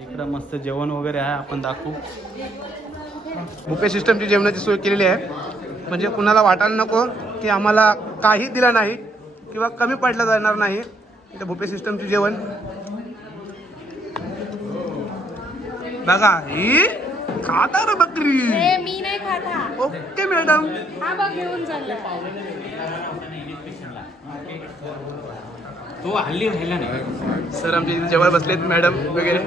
इकडं मस्त जेवण वगैरे आहे, आपण दाखवू. बुफे सिस्टमची जेवणाची सोय केलेली आहे, म्हणजे कुणाला वाटायला नको की आम्हाला काही दिला नाही किंवा कमी पडला जाणार नाही. इथे बुफे सिस्टमचे जेवण बघा. ही खाता रे बकरी. मी नाही खाता. Okay madam. हा बघ घेऊन चालला. तो हल्ली व्हायला नाही. सर आमच्या इथे जेवायला बसलेत मॅडम वगैरे.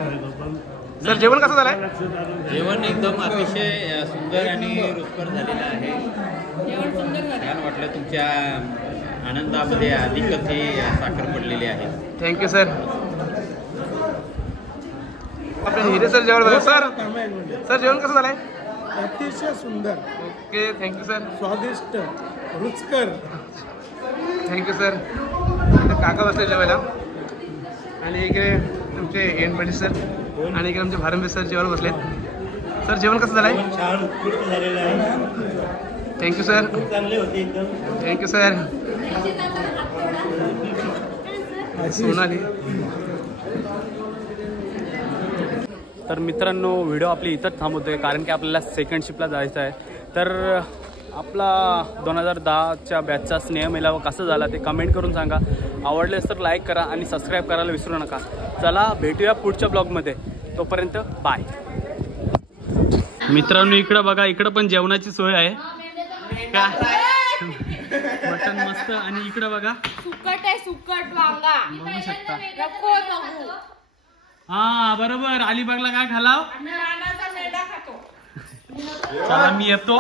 सर जेवण कसं झालंय? जेवण एकदम अतिशय सुंदर आणि रुचकर झालेलं आहे. छान वाटलं. तुमच्या आनंदामध्ये अधिकच हे साखर पडलेली आहे. Thank you sir. आपल्या हिरे सर जेवण बघा. सर जेवण कसं झालंय? अतिशय सुंदर. Okay thank you sir. स्वादिष्ट, रुचकर. Thank you sir. काका बसले जेवायला आणि इकडे तुमचे एन पाटील सर आणि इकडे आमचे भारंबे सर जेवायला बसलेत. सर जेवण कसं झालंय? छान उत्कृष्ट झालेलं आहे. Thank you sir. चांगले होते एकदम. Thank you sir. सोनाली. तर मित्रांनो व्हिडिओ आपली इथंच थांबवतोय कारण की आपल्याला सेकंड शिफ्टला जायचं आहे. तर आपला 2010च्या बॅचचा स्नेह मेळावा कसा झाला ते कमेंट करून सांगा. आवडलेस तर लाईक करा आणि सबस्क्राईब करायला विसरू नका. चला भेटूया पुढच्या ब्लॉगमध्ये. तोपर्यंत बाय. मित्रांनो इकडं बघा, इकडं पण जेवणाची सोय आहे का? मटन मस्त. आणि इकडं बघा सुकट आहे, सुकट वांगा बघू शकता. नको बघू. हा बरोबर. अलिबागला काय खालाव? नानाचा मेढा खातो. चला मी येतो.